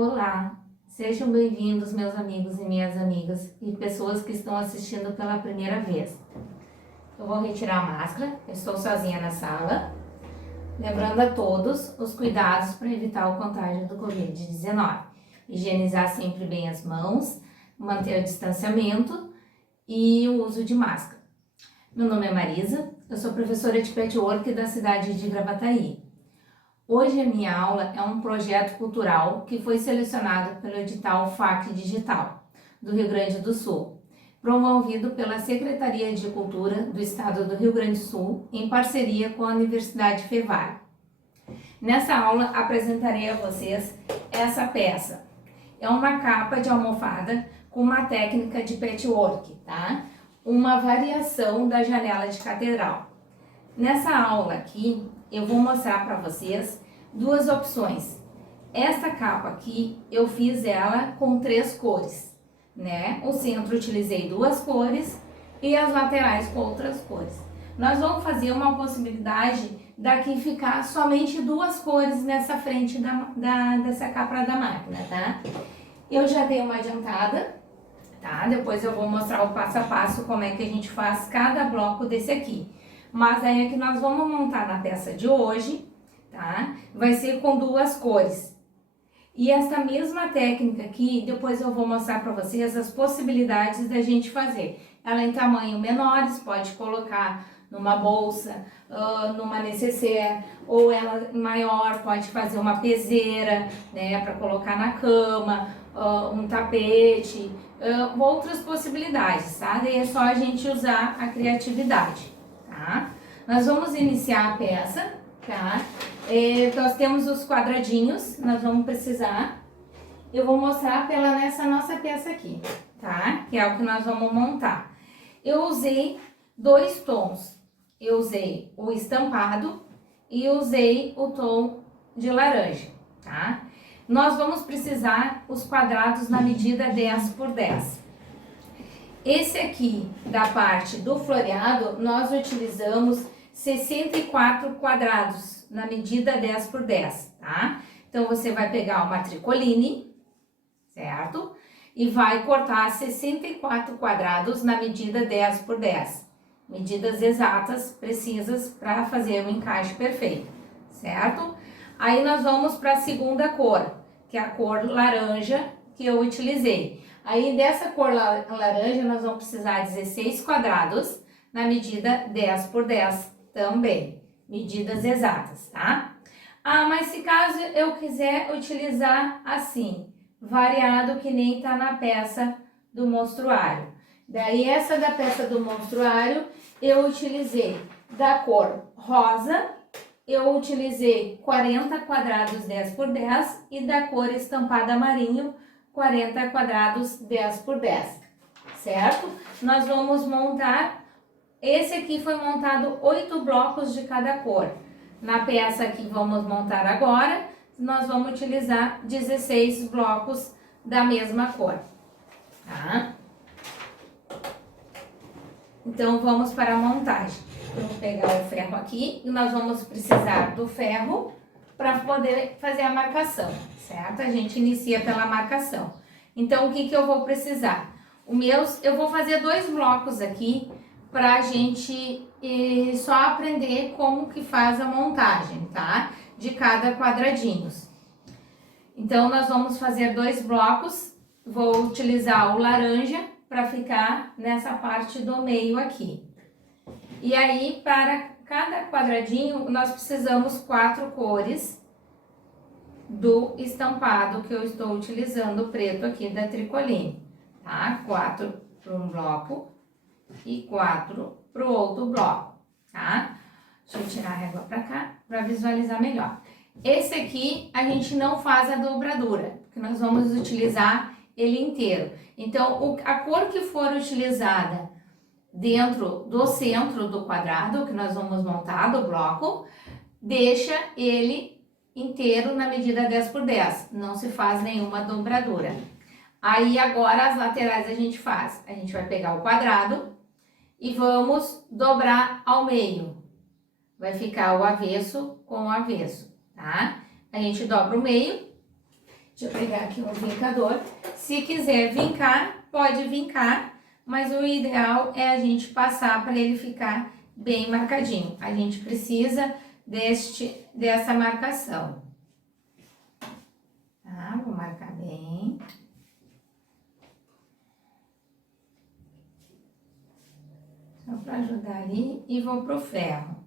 Olá, sejam bem-vindos meus amigos e minhas amigas e pessoas que estão assistindo pela primeira vez. Eu vou retirar a máscara, eu estou sozinha na sala, lembrando a todos os cuidados para evitar o contágio do Covid-19. Higienizar sempre bem as mãos, manter o distanciamento e o uso de máscara. Meu nome é Marisa, eu sou professora de Patchwork da cidade de Gravataí. Hoje a minha aula é um projeto cultural que foi selecionado pelo edital FAC Digital do Rio Grande do Sul, promovido pela Secretaria de Cultura do Estado do Rio Grande do Sul em parceria com a Universidade Fevale. Nessa aula apresentarei a vocês essa peça. É uma capa de almofada com uma técnica de patchwork, tá? Uma variação da janela de catedral. Nessa aula aqui, eu vou mostrar para vocês duas opções. Essa capa aqui, eu fiz ela com 3 cores, né? O centro utilizei 2 cores e as laterais com outras cores. Nós vamos fazer uma possibilidade daqui ficar somente 2 cores nessa frente dessa capa da máquina, tá? Eu já dei uma adiantada, tá? Depois eu vou mostrar o passo a passo como é que a gente faz cada bloco desse aqui. Mas aí é que nós vamos montar na peça de hoje, tá? Vai ser com 2 cores. E essa mesma técnica aqui, depois eu vou mostrar para vocês as possibilidades da gente fazer. Ela em tamanho menores, pode colocar numa bolsa, numa nécessaire, ou ela em maior, pode fazer uma peseira, né, para colocar na cama, um tapete, outras possibilidades, tá? Daí é só a gente usar a criatividade. Tá? Nós vamos iniciar a peça, tá? Nós temos os quadradinhos, nós vamos precisar. Eu vou mostrar nessa nossa peça aqui, tá? Que é o que nós vamos montar. Eu usei 2 tons. Eu usei o estampado e usei o tom de laranja, tá? Nós vamos precisar os quadrados na medida 10 por 10. Esse aqui, da parte do floreado, nós utilizamos 64 quadrados, na medida 10 por 10, tá? Então, você vai pegar uma tricoline, certo? E vai cortar 64 quadrados na medida 10 por 10. Medidas exatas, precisas, para fazer o encaixe perfeito, certo? Aí, nós vamos para a segunda cor, que é a cor laranja que eu utilizei. Aí, dessa cor laranja, nós vamos precisar 16 quadrados na medida 10 por 10 também. Medidas exatas, tá? Ah, mas se caso eu quiser utilizar assim, variado que nem tá na peça do monstruário. Daí, essa da peça do monstruário, eu utilizei da cor rosa, eu utilizei 40 quadrados 10 por 10 e da cor estampada marinho, 40 quadrados 10 por 10, certo? Nós vamos montar, esse aqui foi montado 8 blocos de cada cor. Na peça que vamos montar agora, nós vamos utilizar 16 blocos da mesma cor, tá? Então, vamos para a montagem. Eu vou pegar o ferro aqui e nós vamos precisar do ferro para poder fazer a marcação, certo? A gente inicia pela marcação. Então, o que eu vou precisar? Eu vou fazer 2 blocos aqui para a gente só aprender como que faz a montagem, tá? De cada quadradinho. Então, nós vamos fazer 2 blocos. Vou utilizar o laranja para ficar nessa parte do meio aqui. E aí, para cada quadradinho, nós precisamos 4 cores do estampado que eu estou utilizando, o preto aqui da tricoline, tá? 4 para um bloco e 4 para o outro bloco, tá? Deixa eu tirar a régua para cá, para visualizar melhor. Esse aqui, a gente não faz a dobradura, porque nós vamos utilizar ele inteiro. Então, a cor que for utilizada dentro do centro do quadrado que nós vamos montar do bloco, deixa ele inteiro na medida 10 por 10, não se faz nenhuma dobradura. Aí agora as laterais a gente faz, a gente vai pegar o quadrado e vamos dobrar ao meio, vai ficar o avesso com o avesso, tá? A gente dobra o meio, Deixa eu pegar aqui um vincador. Se quiser vincar, pode vincar, mas o ideal é a gente passar para ele ficar bem marcadinho. A gente precisa dessa marcação. Tá? Vou marcar bem. Só para ajudar ali e vou pro ferro.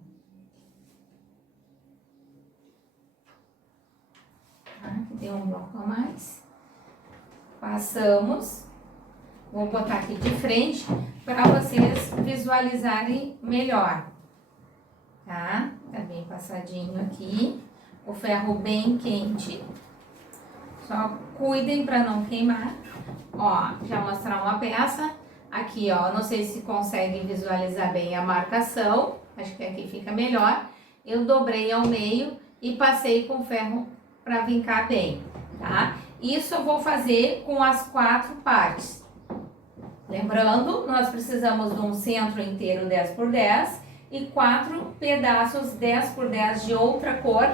Aqui tem um bloco a mais. Passamos. Vou botar aqui de frente para vocês visualizarem melhor. Tá? Tá bem passadinho aqui. O ferro bem quente. Só cuidem para não queimar. Ó, já mostrar uma peça. Aqui, ó, não sei se conseguem visualizar bem a marcação. Acho que aqui fica melhor. Eu dobrei ao meio e passei com ferro para vincar bem, tá? Isso eu vou fazer com as 4 partes. Lembrando, nós precisamos de um centro inteiro 10x10 e 4 pedaços 10x10 de outra cor,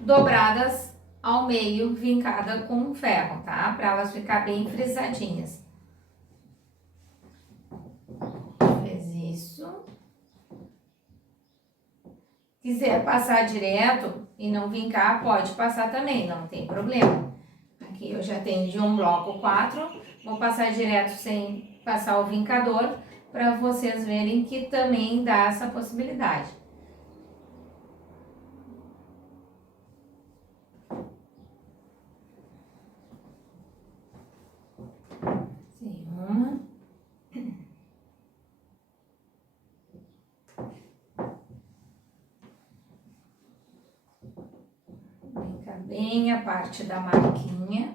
dobradas ao meio, vincada com ferro, tá? Para elas ficar bem frisadinhas. Fez isso. Quiser passar direto e não vincar, pode passar também, não tem problema. Aqui eu já tenho de um bloco 4, vou passar direto sem passar o vincador, para vocês verem que também dá essa possibilidade. Tem uma. Bem a parte da marquinha.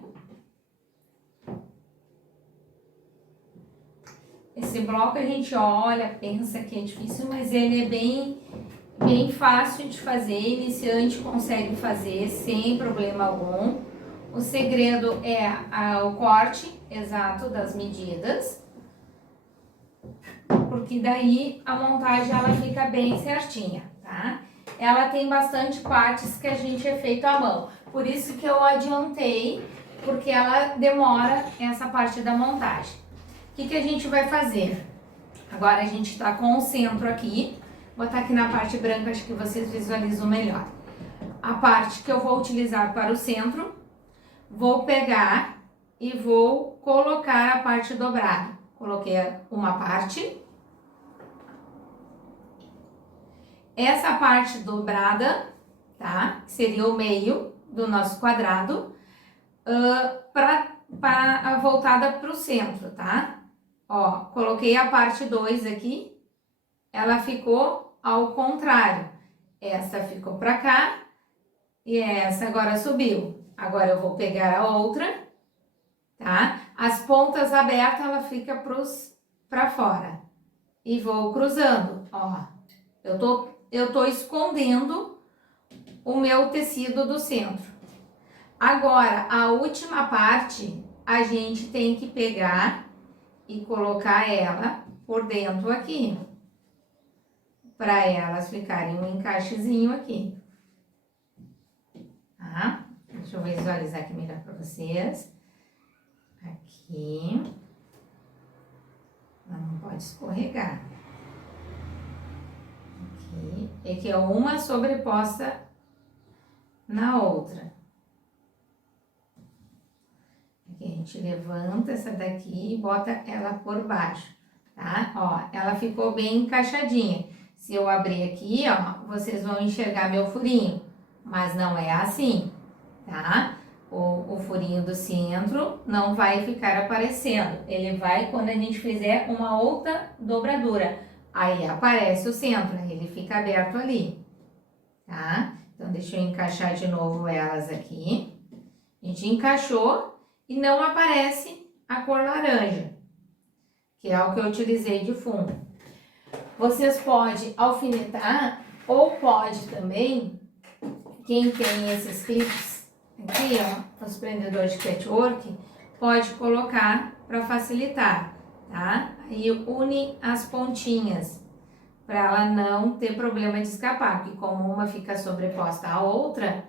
Esse bloco a gente olha, pensa que é difícil, mas ele é bem fácil de fazer, iniciante consegue fazer sem problema algum. O segredo é o corte exato das medidas, porque daí a montagem ela fica bem certinha, tá? Ela tem bastante partes que a gente é feito à mão. Por isso que eu adiantei, porque ela demora essa parte da montagem. O que a gente vai fazer? Agora a gente tá com o centro aqui. Vou botar aqui na parte branca, acho que vocês visualizam melhor. A parte que eu vou utilizar para o centro, vou pegar e vou colocar a parte dobrada. Coloquei uma parte. Essa parte dobrada, tá? Que seria o meio do nosso quadrado, voltada para o centro, tá? Ó, coloquei a parte 2 aqui, ela ficou ao contrário. Essa ficou para cá e essa agora subiu. Agora eu vou pegar a outra, tá? As pontas abertas, ela fica para fora. E vou cruzando, ó. Eu tô escondendo o meu tecido do centro. Agora, a última parte, a gente tem que pegar e colocar ela por dentro aqui. Para elas ficarem um encaixezinho aqui. Tá? Deixa eu visualizar aqui melhor para vocês. Aqui. Não pode escorregar. Aqui. É que é uma sobreposta na outra. Aqui a gente levanta essa daqui e bota ela por baixo, tá? Ó, ela ficou bem encaixadinha. Se eu abrir aqui, ó, vocês vão enxergar meu furinho, mas não é assim, tá? O furinho do centro não vai ficar aparecendo. Ele vai quando a gente fizer uma outra dobradura. Aí aparece o centro, ele fica aberto ali, tá? Então, deixa eu encaixar de novo elas aqui. A gente encaixou e não aparece a cor laranja, que é o que eu utilizei de fundo. Vocês podem alfinetar ou pode também, quem tem esses clipes aqui, ó, os prendedores de patchwork, pode colocar para facilitar, tá? Aí une as pontinhas para ela não ter problema de escapar, porque como uma fica sobreposta à outra,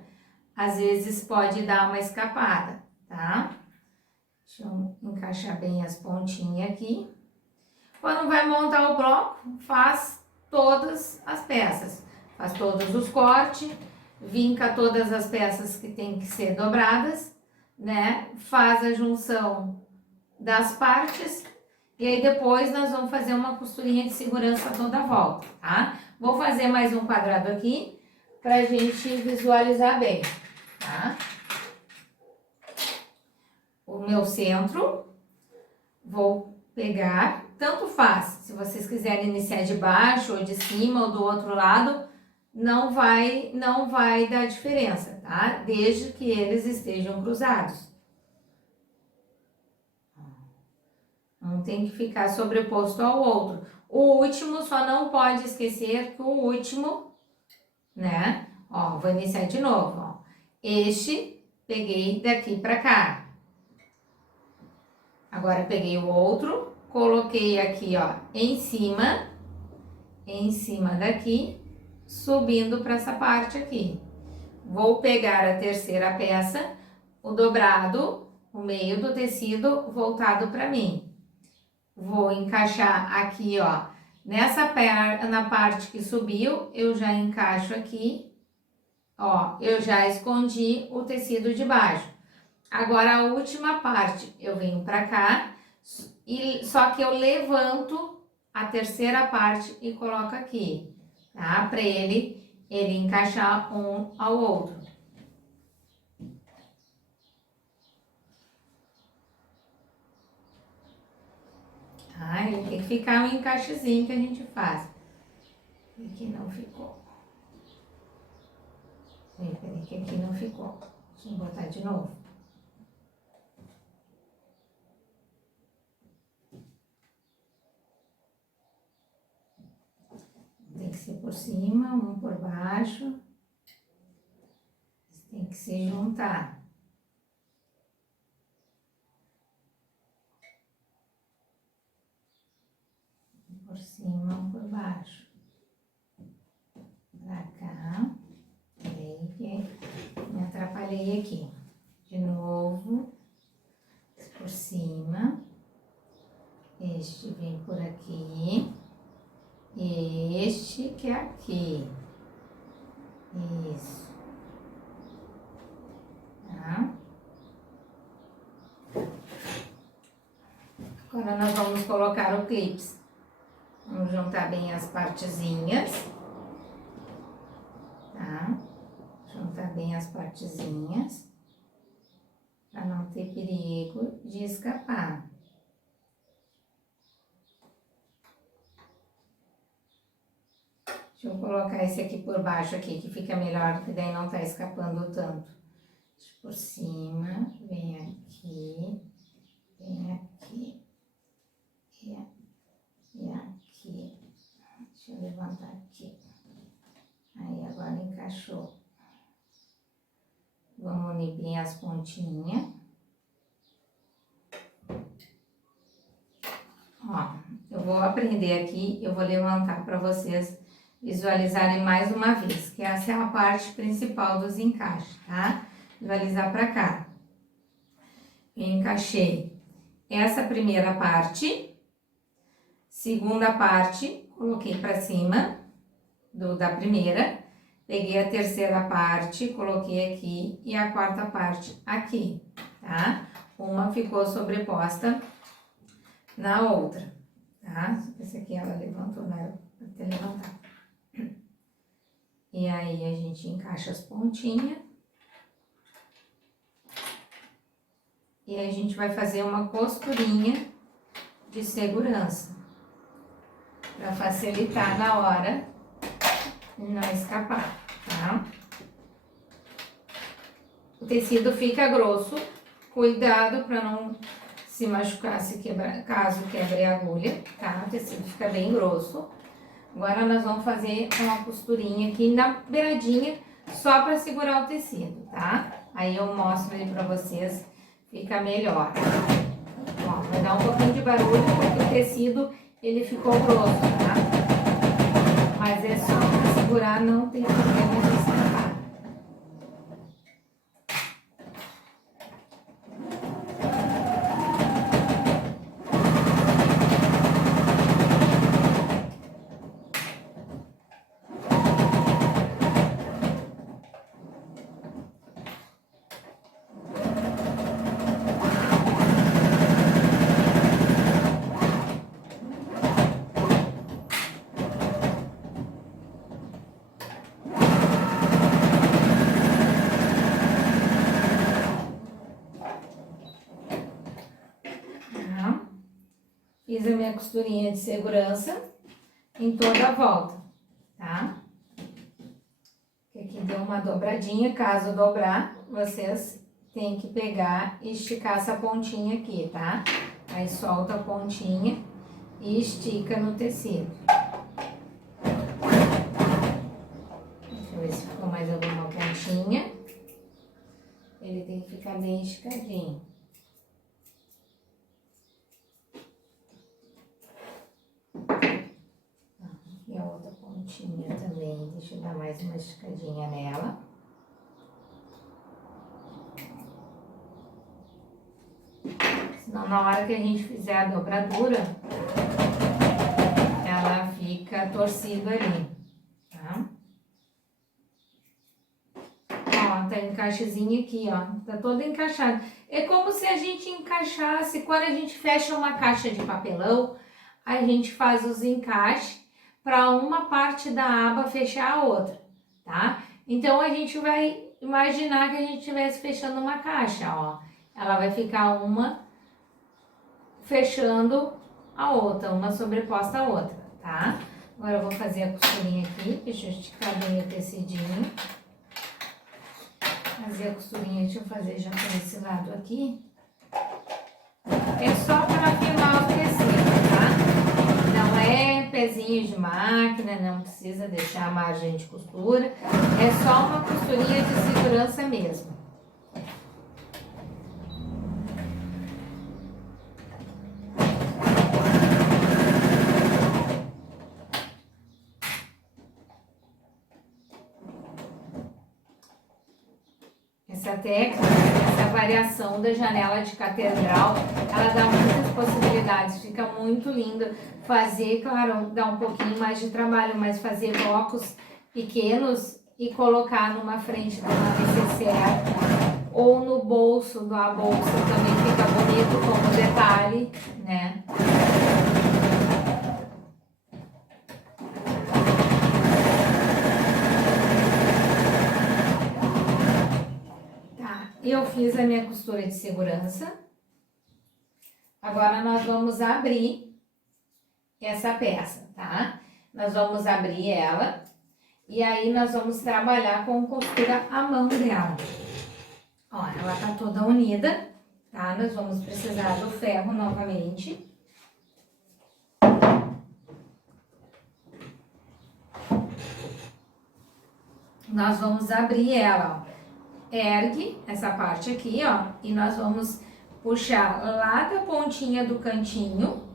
às vezes pode dar uma escapada, tá? Deixa eu encaixar bem as pontinhas aqui. Quando vai montar o bloco, faz todas as peças. Faz todos os cortes, vinca todas as peças que tem que ser dobradas, né? Faz a junção das partes e aí depois nós vamos fazer uma costurinha de segurança toda a volta, tá? Vou fazer mais um quadrado aqui pra gente visualizar bem, tá? O meu centro, vou pegar, tanto faz, se vocês quiserem iniciar de baixo ou de cima ou do outro lado, não vai dar diferença, tá? Desde que eles estejam cruzados. Não tem que ficar sobreposto ao outro. O último, só não pode esquecer que o último, né? Ó, vou iniciar de novo, ó. Este, peguei daqui pra cá. Agora, peguei o outro, coloquei aqui, ó, em cima daqui, subindo para essa parte aqui. Vou pegar a terceira peça, o dobrado, o meio do tecido voltado para mim. Vou encaixar aqui, ó, na parte que subiu, eu já encaixo aqui, ó, eu já escondi o tecido de baixo. Agora, a última parte, eu venho pra cá, só que eu levanto a terceira parte e coloco aqui, tá? Pra ele encaixar um ao outro. Ah, ele tem que ficar um encaixezinho que a gente faz. Aqui não ficou. Peraí, que aqui não ficou. Deixa eu botar de novo. Tem que ser por cima, um por baixo. Tem que se juntar. Um por cima, um por baixo. Pra cá. Peraí que me atrapalhei aqui. De novo. Por cima. Este vem por aqui. E este que é aqui. Isso. Tá? Agora nós vamos colocar o clips. Vamos juntar bem as partezinhas. Tá? Juntar bem as partezinhas. Para não ter perigo de escapar. Deixa eu colocar esse aqui por baixo aqui, que fica melhor, que daí não tá escapando tanto. Por cima, vem aqui, e aqui. Deixa eu levantar aqui. Aí, agora encaixou. Vamos unir bem as pontinhas. Ó, eu vou aprender aqui, eu vou levantar para vocês visualizarem mais uma vez, que essa é a parte principal dos encaixes, tá? Visualizar para cá. Eu encaixei essa primeira parte, segunda parte, coloquei para cima da primeira, peguei a terceira parte, coloquei aqui e a quarta parte aqui, tá? Uma ficou sobreposta na outra, tá? Essa aqui ela levantou, não era pra ter levantado. E aí, a gente encaixa as pontinhas. E aí, a gente vai fazer uma costurinha de segurança. Pra facilitar na hora de não escapar, tá? O tecido fica grosso. Cuidado pra não se machucar caso quebre a agulha, tá? O tecido fica bem grosso. Agora, nós vamos fazer uma costurinha aqui na beiradinha, só para segurar o tecido, tá? Aí eu mostro aí pra vocês, fica melhor. Ó, vai dar um pouquinho de barulho, porque o tecido, ele ficou grosso, tá? Mas é só pra segurar, não tem problema de escapar. Fiz a minha costurinha de segurança em toda a volta, tá? Aqui deu uma dobradinha, caso dobrar, vocês têm que pegar e esticar essa pontinha aqui, tá? Aí solta a pontinha e estica no tecido. Deixa eu ver se ficou mais alguma pontinha. Ele tem que ficar bem esticadinho. E a outra pontinha também, deixa eu dar mais uma esticadinha nela. Senão na hora que a gente fizer a dobradura, ela fica torcida ali, tá? Ó, tá encaixezinho aqui, ó, tá todo encaixado. É como se a gente encaixasse, quando a gente fecha uma caixa de papelão, a gente faz os encaixes para uma parte da aba fechar a outra, tá? Então, a gente vai imaginar que a gente estivesse fechando uma caixa, ó. Ela vai ficar uma fechando a outra, uma sobreposta à outra, tá? Agora eu vou fazer a costurinha aqui, deixa eu esticar bem o tecidinho. Fazer a costurinha, deixa eu fazer já por esse lado aqui. É só para firmar o tecido, tá? Não é pezinho de máquina, não precisa deixar a margem de costura. É só uma costurinha de segurança mesmo. Essa técnica, essa variação da janela de catedral, ela dá muitas possibilidades, fica muito lindo. Fazer, claro, dá um pouquinho mais de trabalho, mas fazer blocos pequenos e colocar numa frente de uma necessaire ou no bolso da bolsa também fica bonito como detalhe, né? Eu fiz a minha costura de segurança. Agora nós vamos abrir essa peça, tá? Nós vamos abrir ela e aí nós vamos trabalhar com costura à mão dela. Ó, ela tá toda unida, tá? Nós vamos precisar do ferro novamente. Nós vamos abrir ela, ó. Ergue essa parte aqui, ó, e nós vamos puxar lá da pontinha do cantinho,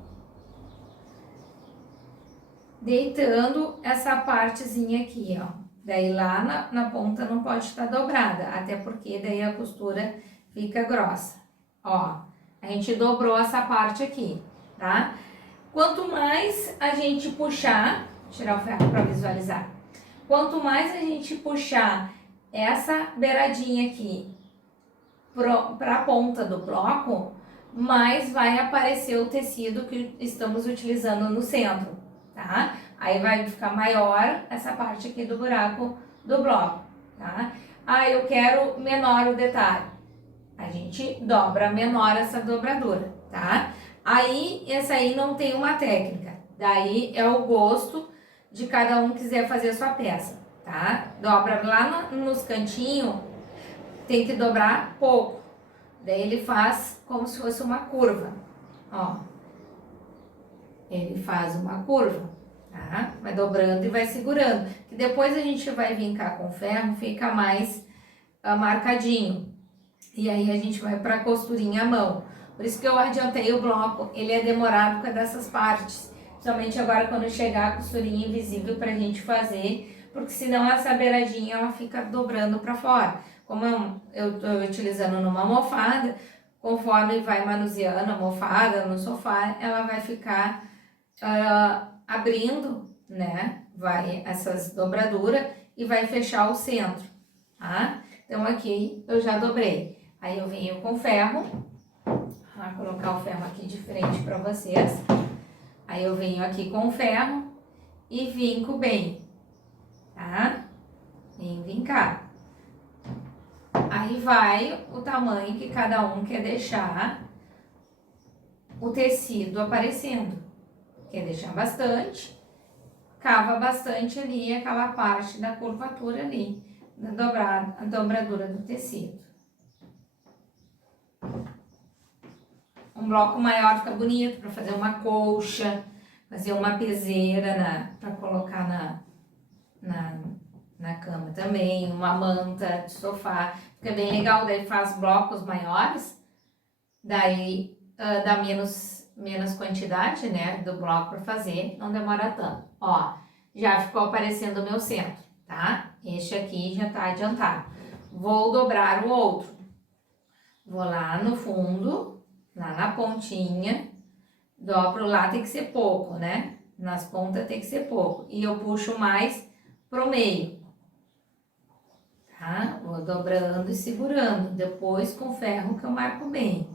deitando essa partezinha aqui, ó. Daí lá na ponta não pode estar dobrada, até porque daí a costura fica grossa. Ó, a gente dobrou essa parte aqui, tá? Quanto mais a gente puxar, tirar o ferro para visualizar. Quanto mais a gente puxar essa beiradinha aqui para a ponta do bloco, mais vai aparecer o tecido que estamos utilizando no centro, tá? Aí vai ficar maior essa parte aqui do buraco do bloco, tá? Ah, eu quero menor o detalhe. A gente dobra menor essa dobradura, tá? Aí, essa aí não tem uma técnica. Daí é o gosto de cada um que quiser fazer a sua peça, tá? Dobra lá nos cantinhos, tem que dobrar pouco. Daí ele faz como se fosse uma curva, ó. Ele faz uma curva, tá? Vai dobrando e vai segurando. Que depois a gente vai vincar com ferro, fica mais marcadinho. E aí a gente vai pra costurinha à mão. Por isso que eu adiantei o bloco, ele é demorado por causa dessas partes. Principalmente agora quando chegar a costurinha invisível pra gente fazer, porque senão essa beiradinha ela fica dobrando pra fora. Como eu tô utilizando numa almofada, conforme vai manuseando a almofada no sofá, ela vai ficar abrindo, né? Vai essas dobraduras e vai fechar o centro, tá? Então aqui eu já dobrei. Aí eu venho com ferro, vou colocar o ferro aqui de frente pra vocês. Aí eu venho aqui com ferro e vinco bem, tá? Vem vincar. Aí vai o tamanho que cada um quer deixar o tecido aparecendo. Quer deixar bastante, cava bastante ali aquela parte da curvatura ali, a dobradura do tecido. Um bloco maior fica bonito para fazer uma colcha, fazer uma peseira para colocar na cama também, uma manta de sofá, fica bem legal, daí faz blocos maiores, daí dá menos quantidade, né, do bloco para fazer, não demora tanto. Ó, já ficou aparecendo o meu centro, tá? Este aqui já tá adiantado. Vou dobrar o outro. Vou lá no fundo, lá na pontinha, dobro lá, tem que ser pouco, né? Nas pontas tem que ser pouco. E eu puxo mais pro meio, tá? Vou dobrando e segurando, depois com ferro que eu marco bem.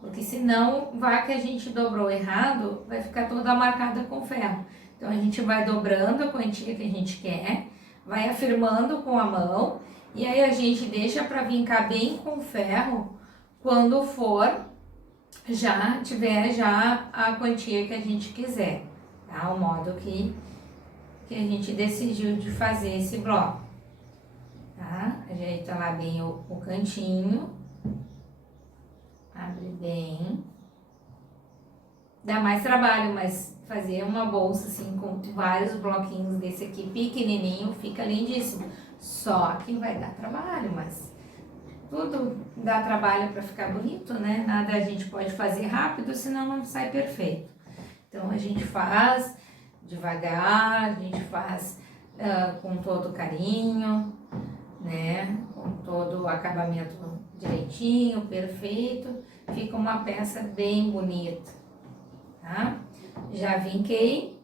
Porque senão, vai que a gente dobrou errado, vai ficar toda marcada com ferro. Então, a gente vai dobrando a quantia que a gente quer, vai afirmando com a mão, e aí a gente deixa para vincar bem com ferro quando for, já tiver já a quantia que a gente quiser, tá? O modo que a gente decidiu de fazer esse bloco, tá? Ajeita lá bem o cantinho, abre bem, dá mais trabalho, mas fazer uma bolsa assim com vários bloquinhos desse aqui pequenininho fica lindíssimo, só que vai dar trabalho, mas tudo dá trabalho para ficar bonito, né? Nada a gente pode fazer rápido, senão não sai perfeito. Então a gente faz devagar, a gente faz com todo carinho, né? Com todo o acabamento direitinho, perfeito, fica uma peça bem bonita, tá? Já vinquei,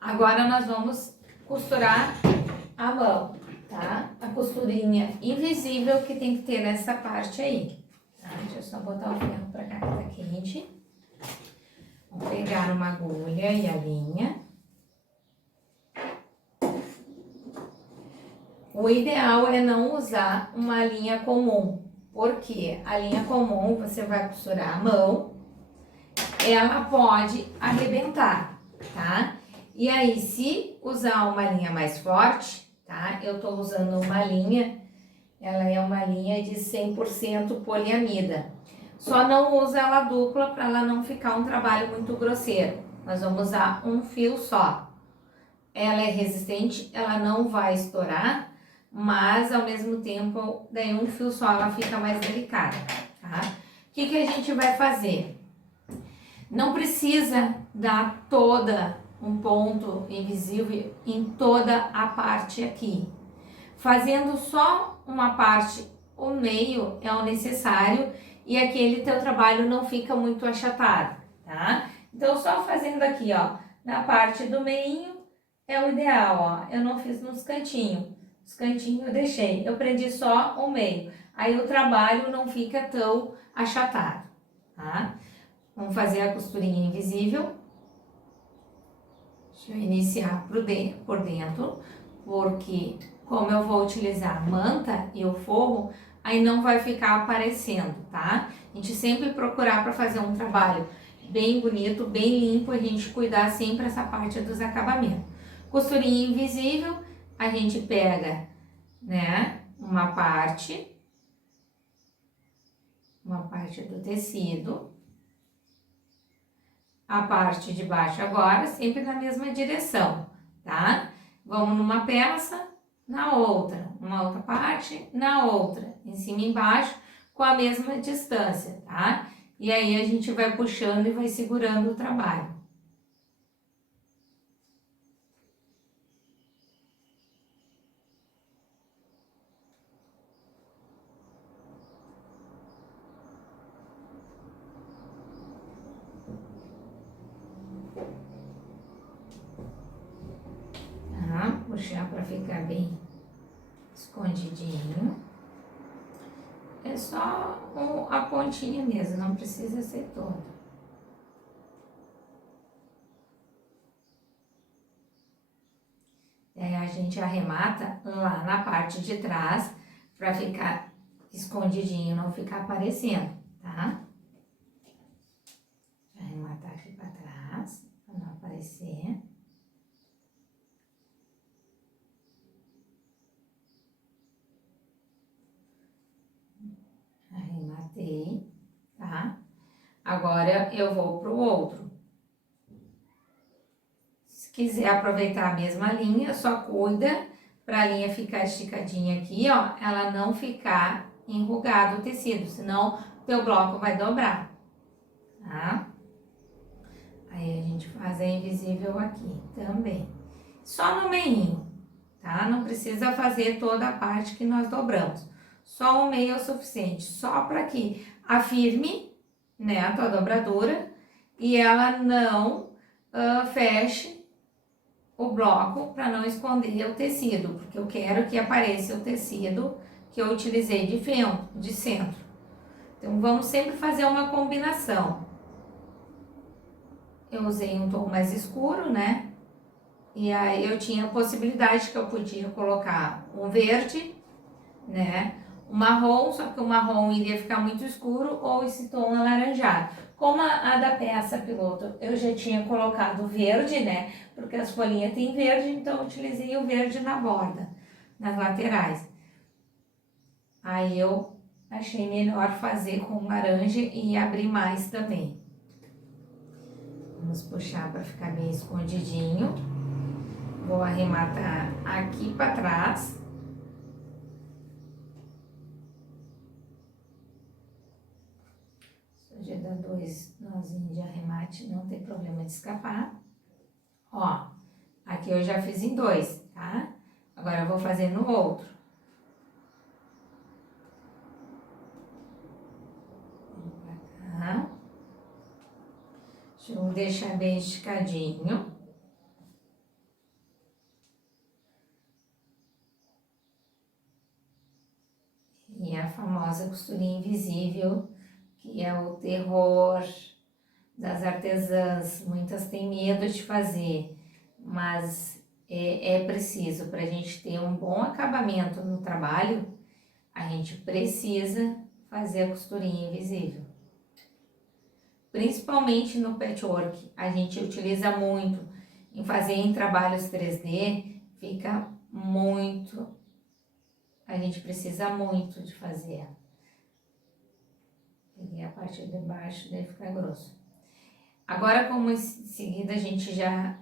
agora nós vamos costurar a mão, tá? A costurinha invisível que tem que ter nessa parte aí, tá? Deixa eu só botar o ferro pra cá que tá quente. Vou pegar uma agulha e a linha. O ideal é não usar uma linha comum, porque a linha comum você vai costurar a mão, ela pode arrebentar, tá? E aí, se usar uma linha mais forte, tá? Eu tô usando uma linha, ela é uma linha de 100% poliamida. Só não usa ela dupla para ela não ficar um trabalho muito grosseiro. Nós vamos usar um fio só. Ela é resistente, ela não vai estourar, mas ao mesmo tempo, daí um fio só ela fica mais delicada, tá? O que a gente vai fazer? Não precisa dar toda um ponto invisível em toda a parte aqui. Fazendo só uma parte, o meio é o necessário e aquele teu trabalho não fica muito achatado, tá? Então, só fazendo aqui, ó, na parte do meinho é o ideal, ó. Eu não fiz nos cantinhos. Os cantinhos eu deixei, eu prendi só o meio. Aí o trabalho não fica tão achatado, tá? Vamos fazer a costurinha invisível. Deixa eu iniciar por dentro, porque como eu vou utilizar a manta e o forro, aí não vai ficar aparecendo, tá? A gente sempre procurar para fazer um trabalho bem bonito, bem limpo, a gente cuidar sempre essa parte dos acabamentos. Costurinha invisível, a gente pega, né, uma parte do tecido, a parte de baixo agora, sempre na mesma direção, tá? Vamos numa peça, na outra, uma outra parte, na outra, em cima e embaixo, com a mesma distância, tá? E aí a gente vai puxando e vai segurando o trabalho. Puxar para ficar bem escondidinho. É só a pontinha mesmo, não precisa ser toda. Aí a gente arremata lá na parte de trás para ficar escondidinho, não ficar aparecendo, tá? aqui pra trás, pra não aparecer. Arrematei, tá? Agora eu vou pro outro. Se quiser aproveitar a mesma linha, só cuida pra linha ficar esticadinha aqui, ó, ela não ficar enrugado o tecido, senão o teu bloco vai dobrar, tá? Aí a gente faz a invisível aqui também. Só no meinho, tá? Não precisa fazer toda a parte que nós dobramos. Só o meio é o suficiente, só para que afirme, né, a tua dobradura e ela não feche o bloco para não esconder o tecido, porque eu quero que apareça o tecido que eu utilizei de centro. Então, vamos sempre fazer uma combinação. Eu usei um tom mais escuro, né? E aí eu tinha a possibilidade que eu podia colocar um verde, né? O marrom, só que o marrom iria ficar muito escuro, ou esse tom alaranjado. Como a da peça piloto eu já tinha colocado verde, né? Porque as folhinhas têm verde, então eu utilizei o verde na borda, nas laterais. Aí eu achei melhor fazer com laranja e abrir mais também. Vamos puxar para ficar bem escondidinho. Vou arrematar aqui para trás. Só já dá 2 nozinhos de arremate, não tem problema de escapar. Ó, aqui eu já fiz em 2, tá? Agora eu vou fazer no outro. Vamos pra cá. Deixa eu deixar bem esticadinho. E a famosa costurinha invisível, que é o terror das artesãs. Muitas têm medo de fazer, mas é preciso, para a gente ter um bom acabamento no trabalho, a gente precisa fazer a costurinha invisível. Principalmente no patchwork, a gente utiliza muito em fazer em trabalhos 3D, fica muito, a gente precisa muito de fazer. Peguei a parte de baixo, daí fica grosso. Agora, como em seguida a gente já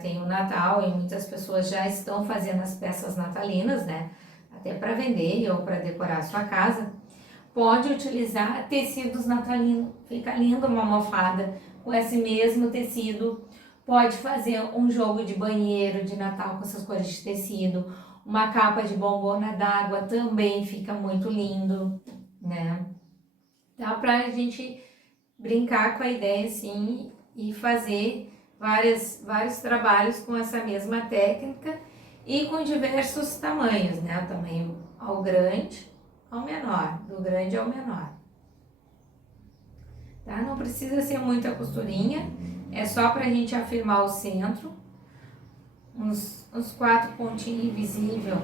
tem o Natal e muitas pessoas já estão fazendo as peças natalinas, né? Até para vender ou para decorar a sua casa. Pode utilizar tecidos natalinos, fica lindo uma almofada com esse mesmo tecido. Pode fazer um jogo de banheiro de Natal com essas cores de tecido. Uma capa de bombona d'água também fica muito lindo, né? Dá pra gente brincar com a ideia assim e fazer vários trabalhos com essa mesma técnica e com diversos tamanhos, né? O tamanho ao grande ao menor, do grande ao menor. Tá? Não precisa ser muita costurinha, é só pra gente afirmar o centro. Uns 4 pontinhos invisíveis,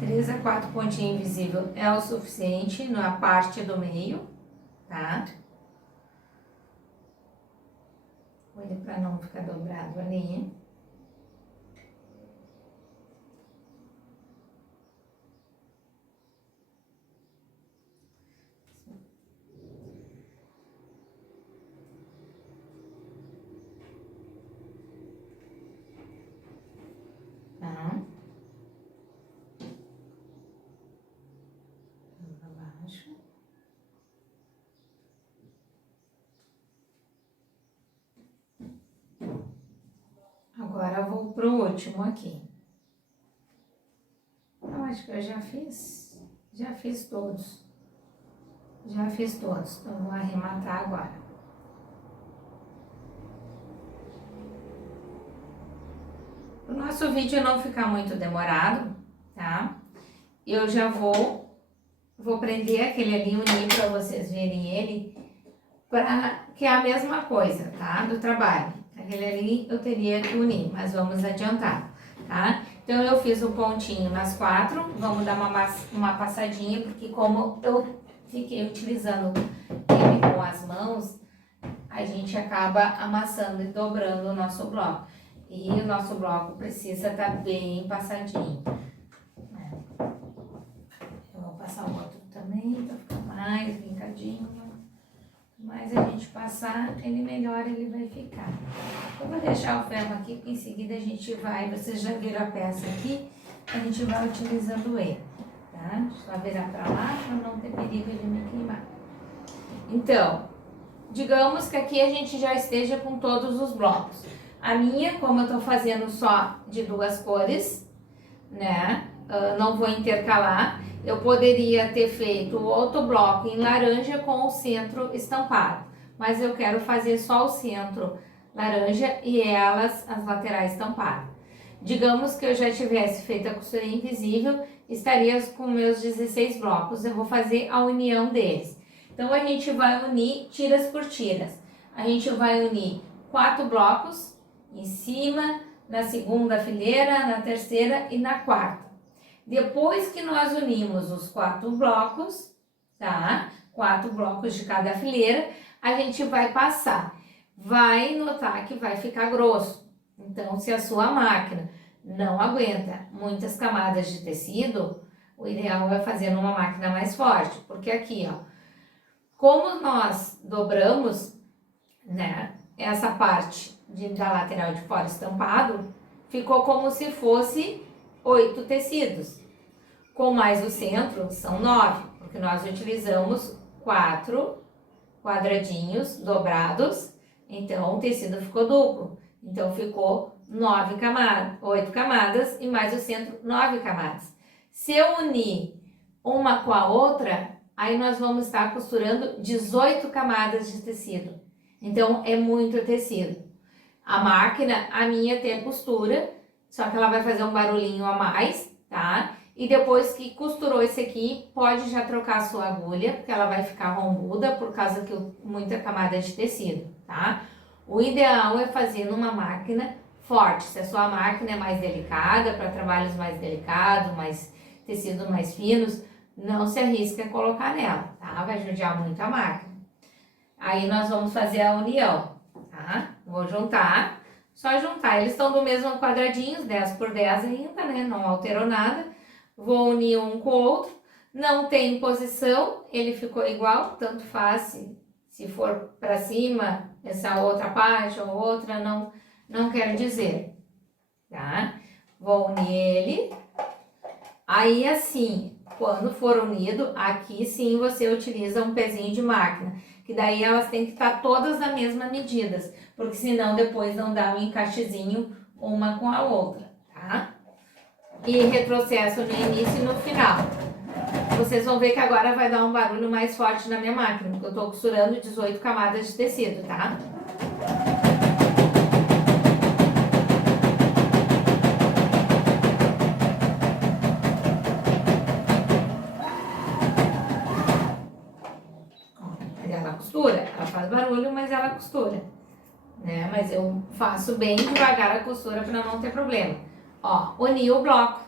3 a 4 pontinhos invisíveis é o suficiente na parte do meio, tá? Olha pra não ficar dobrado ali. Tá? Pra baixo. Agora eu vou pro último aqui. Eu acho que eu já fiz todos. Já fiz todos, então vou arrematar agora. O nosso vídeo não ficar muito demorado, tá? Eu já vou prender aquele ali, unir pra vocês verem ele, que é a mesma coisa, tá? Do trabalho. Aquele ali eu teria que unir, mas vamos adiantar, tá? Então, eu fiz o pontinho nas 4, vamos dar uma passadinha, porque como eu fiquei utilizando ele com as mãos, a gente acaba amassando e dobrando o nosso bloco. E o nosso bloco precisa estar bem passadinho. Eu vou passar o outro também para ficar mais brincadinho. Mas a gente passar, ele melhor ele vai ficar. Eu vou deixar o ferro aqui, porque em seguida a gente vai, vocês já viram a peça aqui, a gente vai utilizando ele, tá? Só virar para lá para não ter perigo de me queimar. Então, digamos que aqui a gente já esteja com todos os blocos. A minha, como eu tô fazendo só de 2 cores, né? Não vou intercalar. Eu poderia ter feito outro bloco em laranja com o centro estampado, mas eu quero fazer só o centro laranja e as laterais estampadas. Digamos que eu já tivesse feito a costurinha invisível, estaria com meus 16 blocos, eu vou fazer a união deles. Então a gente vai unir tiras por tiras. A gente vai unir 4 blocos em cima, na segunda fileira, na terceira e na quarta. Depois que nós unimos os 4 blocos, tá? 4 blocos de cada fileira, a gente vai passar. Vai notar que vai ficar grosso. Então, se a sua máquina não aguenta muitas camadas de tecido, o ideal é fazer numa máquina mais forte. Porque aqui, ó, como nós dobramos, né, essa parte da lateral de fora estampado, ficou como se fosse 8 tecidos, com mais o centro são 9, porque nós utilizamos 4 quadradinhos dobrados, então o tecido ficou duplo, então ficou 9 camadas, 8 camadas e mais o centro 9 camadas. Se eu unir uma com a outra, aí nós vamos estar costurando 18 camadas de tecido, então é muito tecido. A máquina, a minha tem a costura, só que ela vai fazer um barulhinho a mais, tá? E depois que costurou esse aqui, pode já trocar a sua agulha, porque ela vai ficar rombuda por causa que muita camada de tecido, tá? O ideal é fazer numa máquina forte. Se a sua máquina é mais delicada, para trabalhos mais delicados, mais tecidos mais finos, não se arrisque a colocar nela, tá? Vai judiar muito a máquina. Aí nós vamos fazer a união, tá? Vou juntar, só juntar. Eles estão do mesmo quadradinho, 10 por 10 ainda, né? Não alterou nada. Vou unir um com o outro. Não tem posição, ele ficou igual, tanto faz se for para cima, essa outra parte ou outra, não quer dizer, tá? Vou unir ele. Aí assim, quando for unido, aqui sim você utiliza um pezinho de máquina, que daí elas têm que estar todas na mesma medida, porque senão depois não dá um encaixezinho uma com a outra, tá? E retrocesso no início e no final. Vocês vão ver que agora vai dar um barulho mais forte na minha máquina, porque eu tô costurando 18 camadas de tecido, tá? Ela costura, ela faz barulho, mas ela costura, né? Mas eu faço bem devagar a costura para não ter problema. Ó, uni o bloco,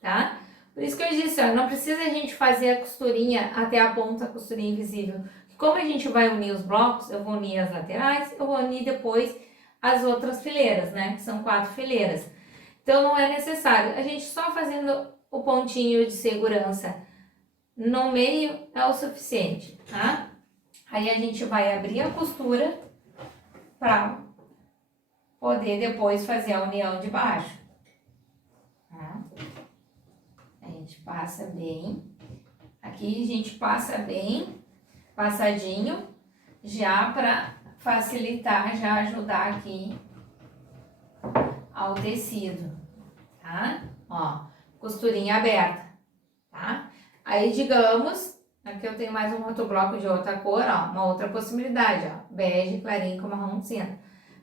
tá? Por isso que eu disse, ó, não precisa a gente fazer a costurinha até a ponta, a costurinha invisível. Como a gente vai unir os blocos, eu vou unir as laterais, eu vou unir depois as outras fileiras, né? Que são 4 fileiras. Então não é necessário. A gente só fazendo o pontinho de segurança no meio é o suficiente, tá? Aí a gente vai abrir a costura para poder depois fazer a união de baixo. Tá? A gente passa bem. Aqui a gente passa bem passadinho, já para facilitar, já ajudar aqui ao tecido, tá? Ó, costurinha aberta, tá? Aí, digamos, aqui eu tenho mais um outro bloco de outra cor, ó, uma outra possibilidade, ó, bege, clarinho com marrom cinza.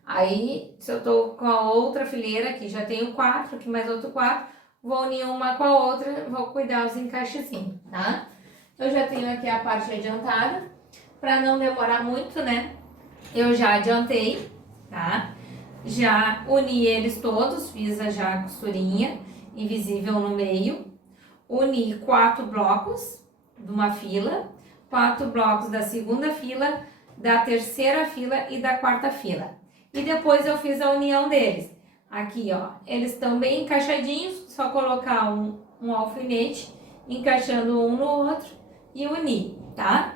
Aí, se eu tô com a outra fileira aqui, já tenho 4, aqui mais outro 4, vou unir uma com a outra, vou cuidar os encaixezinhos, tá? Eu já tenho aqui a parte adiantada, para não demorar muito, né? Eu já adiantei, tá? Já uni eles todos, fiz já a costurinha invisível no meio. Uni 4 blocos de uma fila, 4 blocos da segunda fila da terceira fila e da quarta fila. E depois eu fiz a união deles. Aqui, ó, eles estão bem encaixadinhos, só colocar um alfinete encaixando um no outro e unir, tá?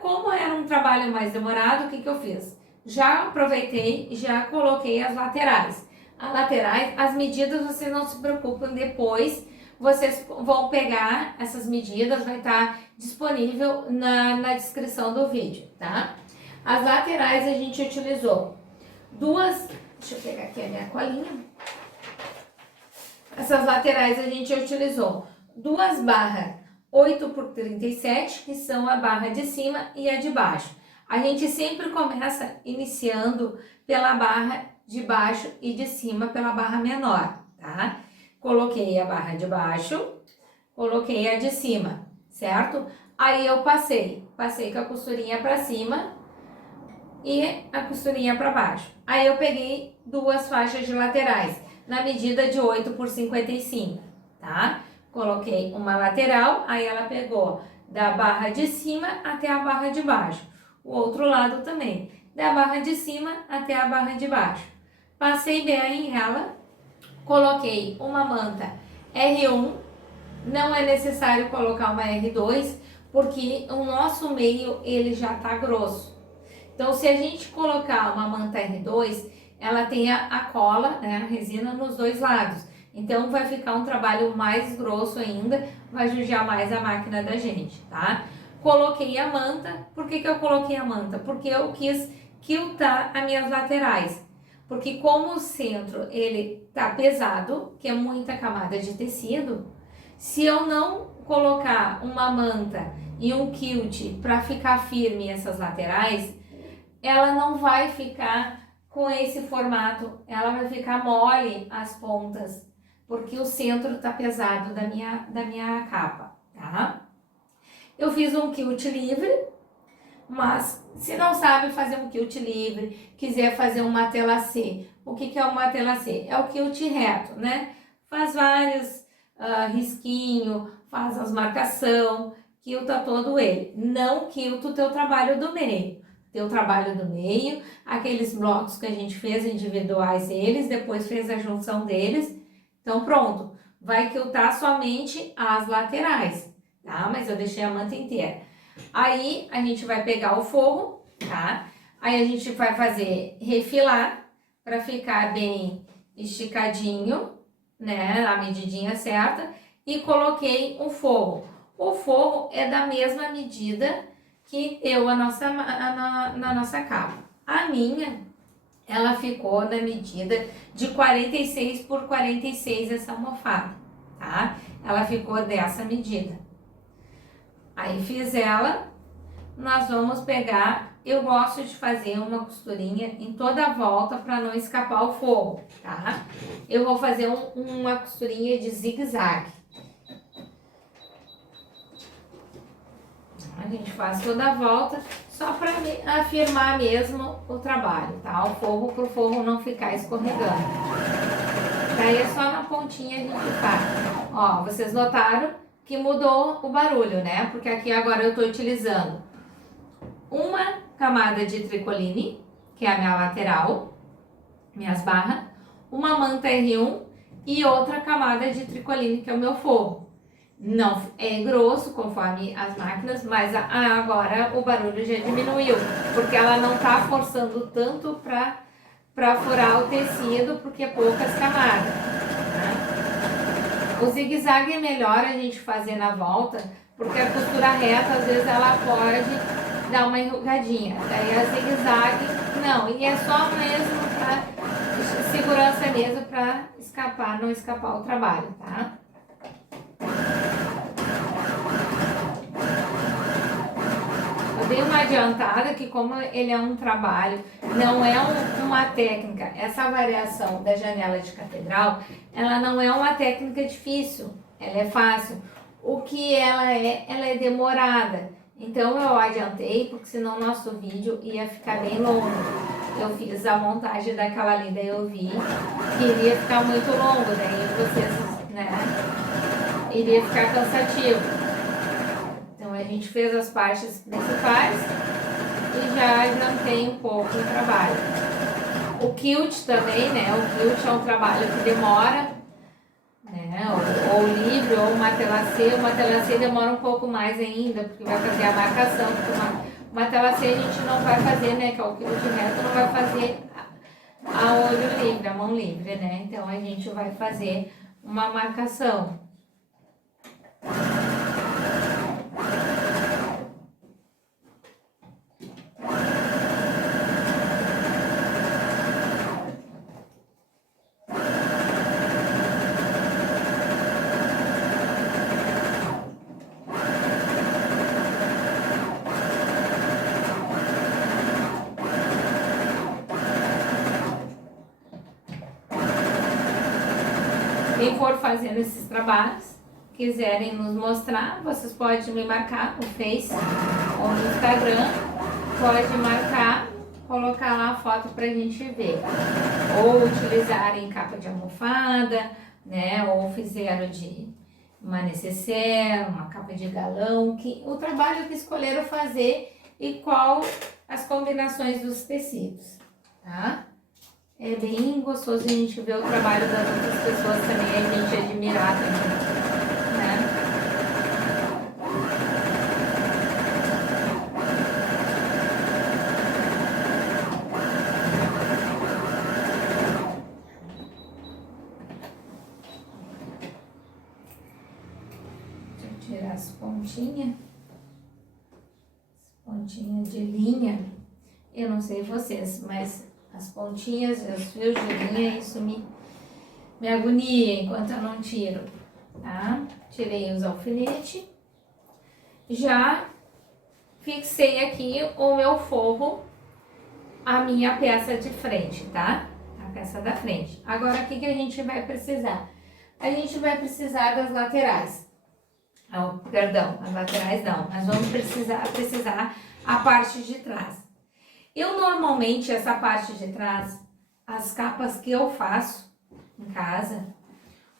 Como era um trabalho mais demorado, o que eu fiz? Já aproveitei e já coloquei as laterais. As laterais, as medidas vocês não se preocupem, depois vocês vão pegar essas medidas, vai estar disponível na descrição do vídeo, tá? As laterais a gente utilizou duas, deixa eu pegar aqui a minha colinha. Essas laterais a gente utilizou duas barras 8 por 37, que são a barra de cima e a de baixo. A gente sempre começa iniciando pela barra de baixo e de cima pela barra menor, tá? Coloquei a barra de baixo, coloquei a de cima, certo? Aí eu passei com a costurinha pra cima e a costurinha pra baixo. Aí eu peguei duas faixas de laterais, na medida de 8 por 55, tá? Coloquei uma lateral, aí ela pegou da barra de cima até a barra de baixo. O outro lado também, da barra de cima até a barra de baixo. Passei bem ela, coloquei uma manta R1, não é necessário colocar uma R2, porque o nosso meio ele já tá grosso. Então, se a gente colocar uma manta R2, ela tem a cola, né, a resina nos dois lados. Então, vai ficar um trabalho mais grosso ainda, vai judiar mais a máquina da gente, tá? Coloquei a manta. Por que eu coloquei a manta? Porque eu quis quiltar as minhas laterais. Porque como o centro, ele tá pesado, que é muita camada de tecido, se eu não colocar uma manta e um quilt para ficar firme essas laterais, ela não vai ficar com esse formato, ela vai ficar mole as pontas, porque o centro tá pesado da minha capa, tá? Eu fiz um quilt livre, mas se não sabe fazer um quilt livre, quiser fazer um matelassé, o que é um matelassé? É o quilt reto, né? Faz vários risquinhos, faz as marcação, quilta todo ele. Não quilta o teu trabalho do meio. Teu trabalho do meio, aqueles blocos que a gente fez individuais eles, depois fez a junção deles. Então pronto, vai quiltar somente as laterais, tá? Mas eu deixei a manta inteira. Aí a gente vai pegar o forro, tá? Aí a gente vai fazer refilar para ficar bem esticadinho, né? A medidinha certa. E coloquei o forro. O forro é da mesma medida que deu na nossa capa. A minha, ela ficou na medida de 46 por 46 essa almofada, tá? Ela ficou dessa medida. Aí fiz ela, nós vamos pegar, eu gosto de fazer uma costurinha em toda a volta para não escapar o forro, tá? Eu vou fazer uma costurinha de zigue-zague. A gente faz toda a volta só para afirmar mesmo o trabalho, tá? O forro pro forro não ficar escorregando. Daí é só na pontinha a gente faz. Ó, vocês notaram que mudou o barulho, né? Porque aqui agora eu tô utilizando uma camada de tricoline, que é a minha lateral, minhas barras, uma manta R1 e outra camada de tricoline, que é o meu forro. Não é grosso conforme as máquinas, mas agora o barulho já diminuiu, porque ela não tá forçando tanto para furar o tecido, porque é poucas camadas, né? O zigue-zague é melhor a gente fazer na volta, porque a costura reta às vezes ela pode dar uma enrugadinha. Daí a zigue-zague não, e é só mesmo para segurança mesmo, para escapar, não escapar o trabalho, tá? Eu dei uma adiantada que como ele é um trabalho, não é uma técnica, essa variação da janela de catedral, ela não é uma técnica difícil, ela é fácil. O que ela é demorada. Então eu adiantei, porque senão o nosso vídeo ia ficar bem longo. Eu fiz a montagem daquela ali, daí eu vi que iria ficar muito longo, daí vocês, né, iria ficar cansativo. A gente fez as partes principais e já adiantei um pouco o trabalho. O quilt também, né? O quilt é um trabalho que demora, né? Ou livre, ou matelacê. O matelacê demora um pouco mais ainda, porque vai fazer a marcação. O matelacê a gente não vai fazer, né? Que é o quilt reto, não vai fazer a olho livre, a mão livre, né? Então a gente vai fazer uma marcação. Quem for fazendo esses trabalhos, quiserem nos mostrar, vocês podem me marcar no Face ou no Instagram, pode marcar, colocar lá a foto pra gente ver. Ou utilizarem capa de almofada, né? Ou fizeram de uma necessaire, uma capa de galão, o trabalho que escolheram fazer e qual as combinações dos tecidos, tá? É bem gostoso a gente ver o trabalho das outras pessoas também, a gente admirar também, né? Deixa eu tirar as pontinhas de linha. Eu não sei vocês, mas as pontinhas, os fios de linha, isso me agonia enquanto eu não tiro, tá? Tirei os alfinetes. Já fixei aqui o meu forro, a minha peça de frente, tá? A peça da frente. Agora, o que a gente vai precisar? A gente vai precisar das laterais. Oh, perdão, as laterais não. Nós vamos precisar a parte de trás. Eu normalmente, essa parte de trás, as capas que eu faço em casa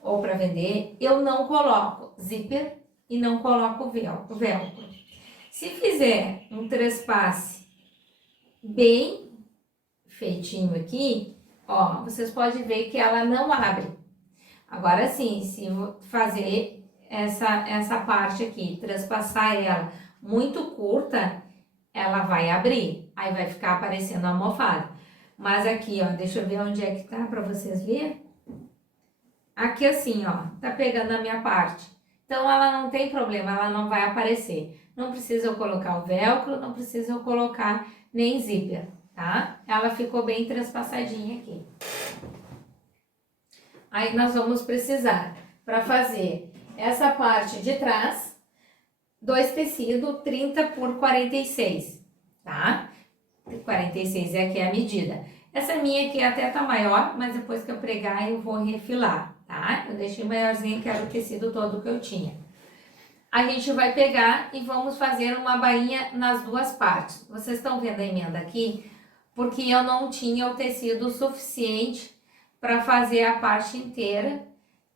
ou para vender, eu não coloco zíper e não coloco velcro. Se fizer um trespasse bem feitinho aqui, ó, vocês podem ver que ela não abre. Agora sim, se eu fazer essa parte aqui, trespassar ela muito curta, ela vai abrir, aí vai ficar aparecendo a almofada. Mas aqui, ó, deixa eu ver onde é que tá pra vocês verem. Aqui assim, ó, tá pegando a minha parte. Então, ela não tem problema, ela não vai aparecer. Não precisa eu colocar o velcro, não precisa eu colocar nem zíper, tá? Ela ficou bem transpassadinha aqui. Aí, nós vamos precisar, pra fazer essa parte de trás, 2 tecidos 30 por 46, tá? 46 é aqui a medida. Essa minha aqui até tá maior, mas depois que eu pregar eu vou refilar, tá? Eu deixei maiorzinha que era o tecido todo que eu tinha. A gente vai pegar e vamos fazer uma bainha nas duas partes. Vocês estão vendo a emenda aqui? Porque eu não tinha o tecido suficiente para fazer a parte inteira.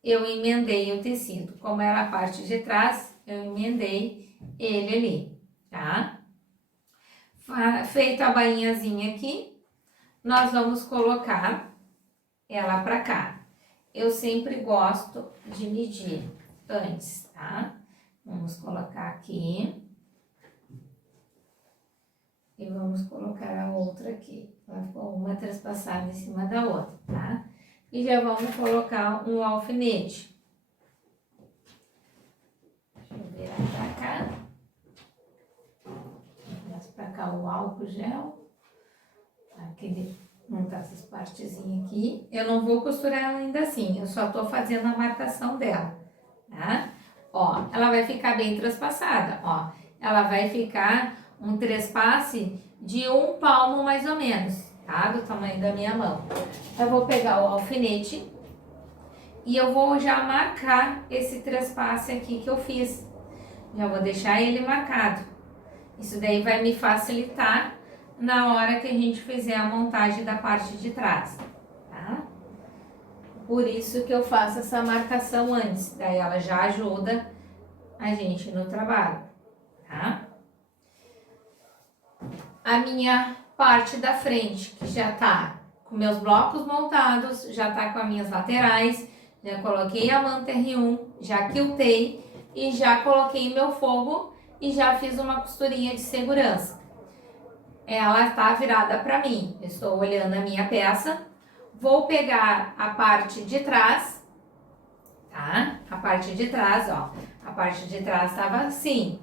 Eu emendei o tecido. Como era a parte de trás, eu emendei ele ali, tá? Feita a bainhazinha aqui, nós vamos colocar ela pra cá. Eu sempre gosto de medir antes, tá? Vamos colocar aqui. E vamos colocar a outra aqui. Ela ficou uma trespassada em cima da outra, tá? E já vamos colocar um alfinete. Deixa eu virar pra cá. Pra cá o álcool gel. Aquele, montar essas partezinhas aqui. Eu não vou costurar ela ainda assim, eu só tô fazendo a marcação dela, tá? Ó, ela vai ficar bem trespassada, ó. Ela vai ficar um trespasse de 1 palmo mais ou menos, tá? Do tamanho da minha mão. Eu vou pegar o alfinete e eu vou já marcar esse trespasse aqui que eu fiz. Já vou deixar ele marcado. Isso daí vai me facilitar na hora que a gente fizer a montagem da parte de trás, tá? Por isso que eu faço essa marcação antes, daí ela já ajuda a gente no trabalho, tá? a minha parte da frente, que já tá com meus blocos montados, já tá com as minhas laterais, já coloquei a manta R1, já quiltei e já coloquei meu fogo e já fiz uma costurinha de segurança. Ela tá virada para mim, eu estou olhando a minha peça, vou pegar a parte de trás, tá? A parte de trás, ó, a parte de trás tava assim,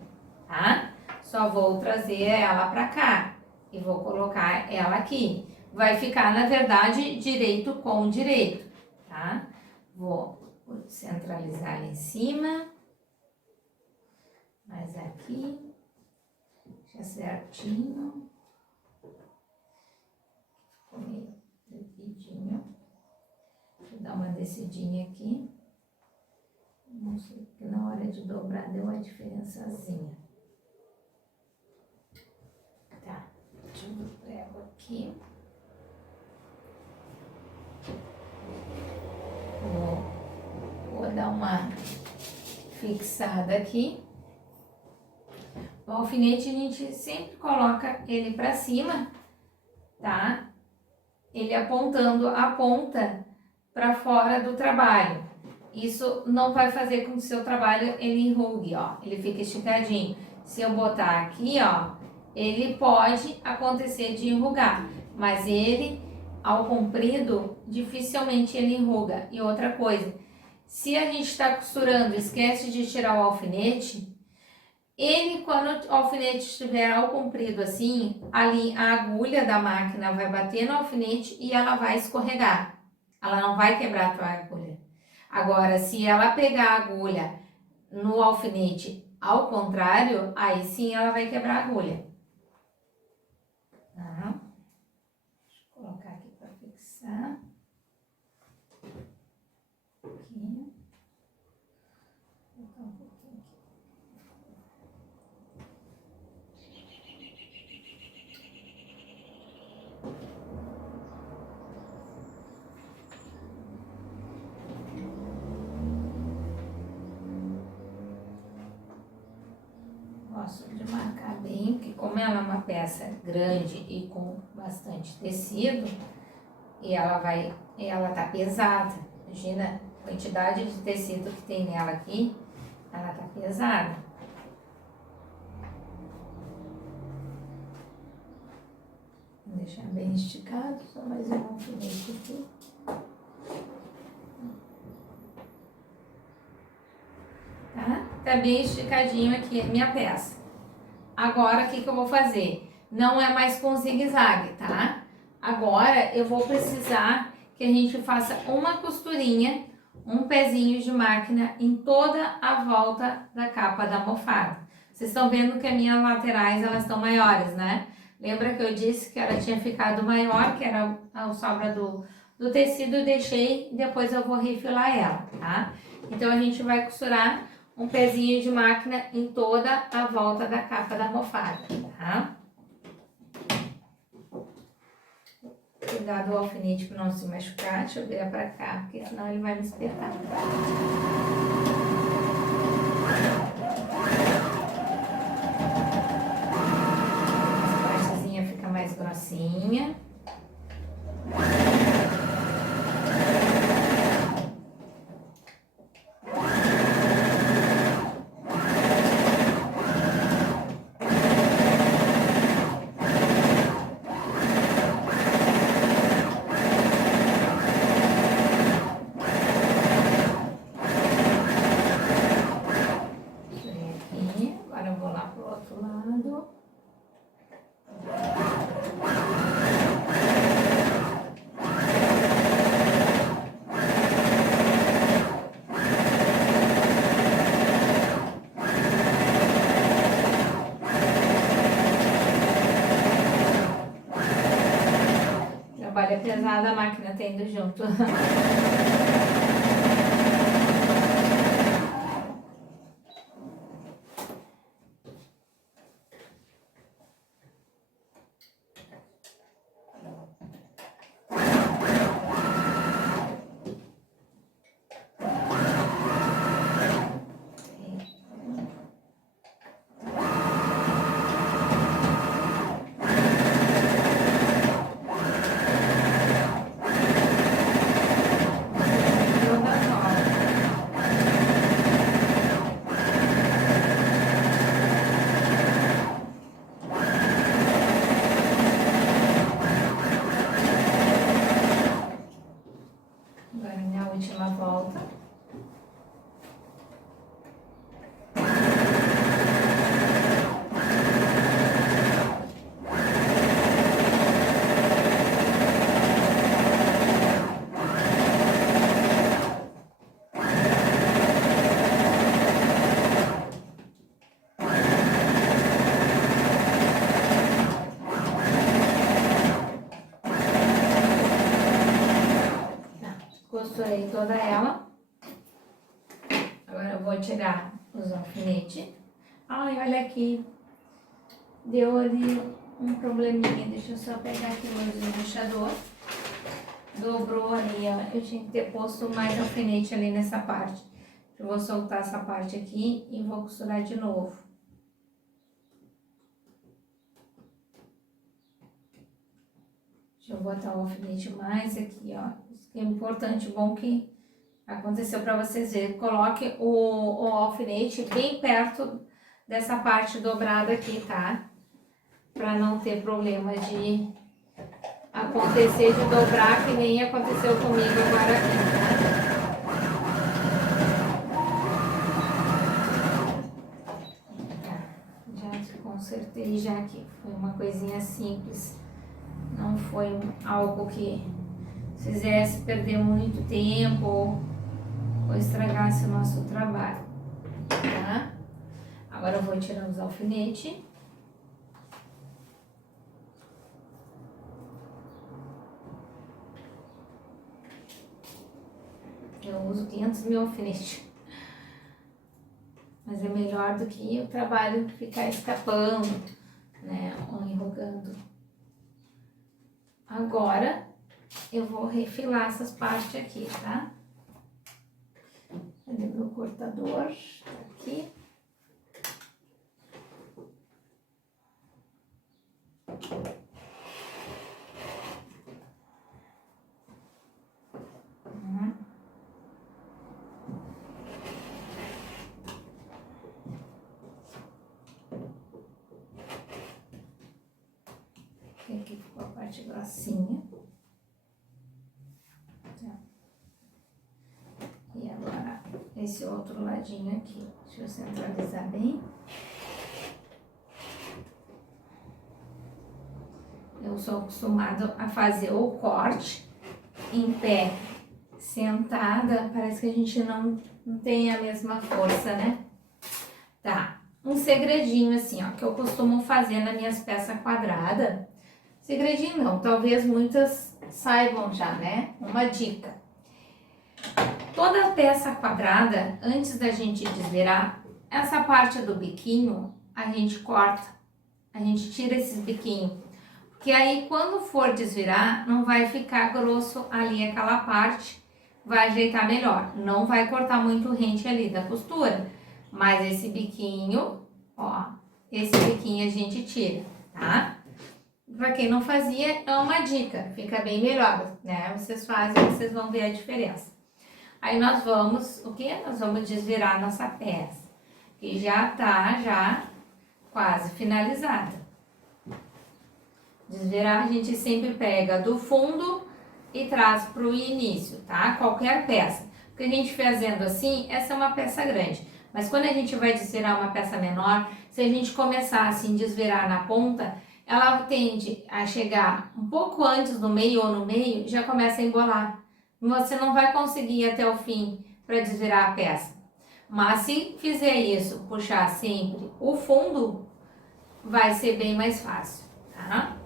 tá? Só vou trazer ela para cá e vou colocar ela aqui. Vai ficar, na verdade, direito com direito, tá? Vou centralizar ali em cima, mas aqui, deixa certinho. Ficou meio dividinho. Vou dar uma descidinha aqui. Não sei, porque na hora de dobrar deu a diferençazinha. Tá, deixa eu pego aqui. Vou dar uma fixada aqui. O alfinete a gente sempre coloca ele para cima, tá? Ele apontando a ponta para fora do trabalho. Isso não vai fazer com que o seu trabalho ele enrugue, ó. Ele fica esticadinho. Se eu botar aqui, ó, ele pode acontecer de enrugar, mas ele, ao comprido, dificilmente ele enruga. E outra coisa, se a gente está costurando, esquece de tirar o alfinete, ele, quando o alfinete estiver ao comprido assim, ali a agulha da máquina vai bater no alfinete e ela vai escorregar. Ela não vai quebrar a tua agulha. Agora, se ela pegar a agulha no alfinete ao contrário, aí sim ela vai quebrar a agulha. Tá? Deixa eu colocar aqui para fixar. Aqui. Vou botar um pouquinho aqui. Gosto de marcar bem, porque como ela é uma peça grande e com bastante tecido, e ela tá pesada. Imagina a quantidade de tecido que tem nela aqui, ela tá pesada. Vou deixar bem esticado, só mais um alfinete aqui. Tá bem esticadinho aqui a minha peça. Agora, o que eu vou fazer? Não é mais com zigue-zague, tá? Agora, eu vou precisar que a gente faça uma costurinha, um pezinho de máquina em toda a volta da capa da almofada. Vocês estão vendo que as minhas laterais, elas estão maiores, né? Lembra que eu disse que ela tinha ficado maior, que era a sobra do tecido, eu deixei, depois eu vou refilar ela, tá? Então, a gente vai costurar um pezinho de máquina em toda a volta da capa da almofada, tá? Cuidado do alfinete para não se machucar, deixa eu virar pra cá, porque senão ele vai me espetar. Essa partezinha fica mais grossinha. Trabalho pesado, a máquina tá indo junto. costurei toda ela. Agora eu vou tirar os alfinetes. Ai, olha aqui. Deu ali um probleminha. Deixa eu só pegar aqui o meu desmanchador. Dobrou ali, ó. Eu tinha que ter posto mais alfinete ali nessa parte. Eu vou soltar essa parte aqui e vou costurar de novo. Deixa eu botar o alfinete mais aqui, ó. Isso que é importante, bom que aconteceu para vocês verem. Coloque o alfinete bem perto dessa parte dobrada aqui, tá? Para não ter problema de acontecer de dobrar, que nem aconteceu comigo agora aqui, tá? Já consertei já aqui. Foi uma coisinha simples. Não foi algo que fizesse perder muito tempo ou estragasse o nosso trabalho, tá? Agora eu vou tirar os alfinetes. Eu uso 500 mil alfinetes. Mas é melhor do que o trabalho ficar escapando, né? Ou enrugando. Agora eu vou refilar essas partes aqui, tá? Cadê meu cortador? Tá aqui. Aqui ficou a parte grossinha. Tá. E agora esse outro ladinho aqui. Deixa eu centralizar bem. Eu sou acostumada a fazer o corte em pé, sentada. Parece que a gente não tem a mesma força, né? Tá. Um segredinho assim, ó, que eu costumo fazer nas minhas peças quadradas. Segredinho não, talvez muitas saibam já, né? Uma dica. Toda peça quadrada, antes da gente desvirar, essa parte do biquinho, a gente corta. A gente tira esses biquinhos. Porque aí, quando for desvirar, não vai ficar grosso ali aquela parte. Vai ajeitar melhor. Não vai cortar muito rente ali da costura. Mas esse biquinho, ó, esse biquinho a gente tira, tá? Para quem não fazia, é uma dica, fica bem melhor, né? Vocês fazem, vocês vão ver a diferença. Aí nós vamos, o que? Nós vamos desvirar nossa peça, que já tá quase finalizada. Desvirar a gente sempre pega do fundo e traz pro início, tá? Qualquer peça. Porque a gente fazendo assim, essa é uma peça grande. Mas quando a gente vai desvirar uma peça menor, se a gente começar assim, desvirar na ponta, ela tende a chegar um pouco antes do meio ou no meio, já começa a embolar. Você não vai conseguir ir até o fim para desvirar a peça. Mas se fizer isso, puxar sempre o fundo, vai ser bem mais fácil, tá?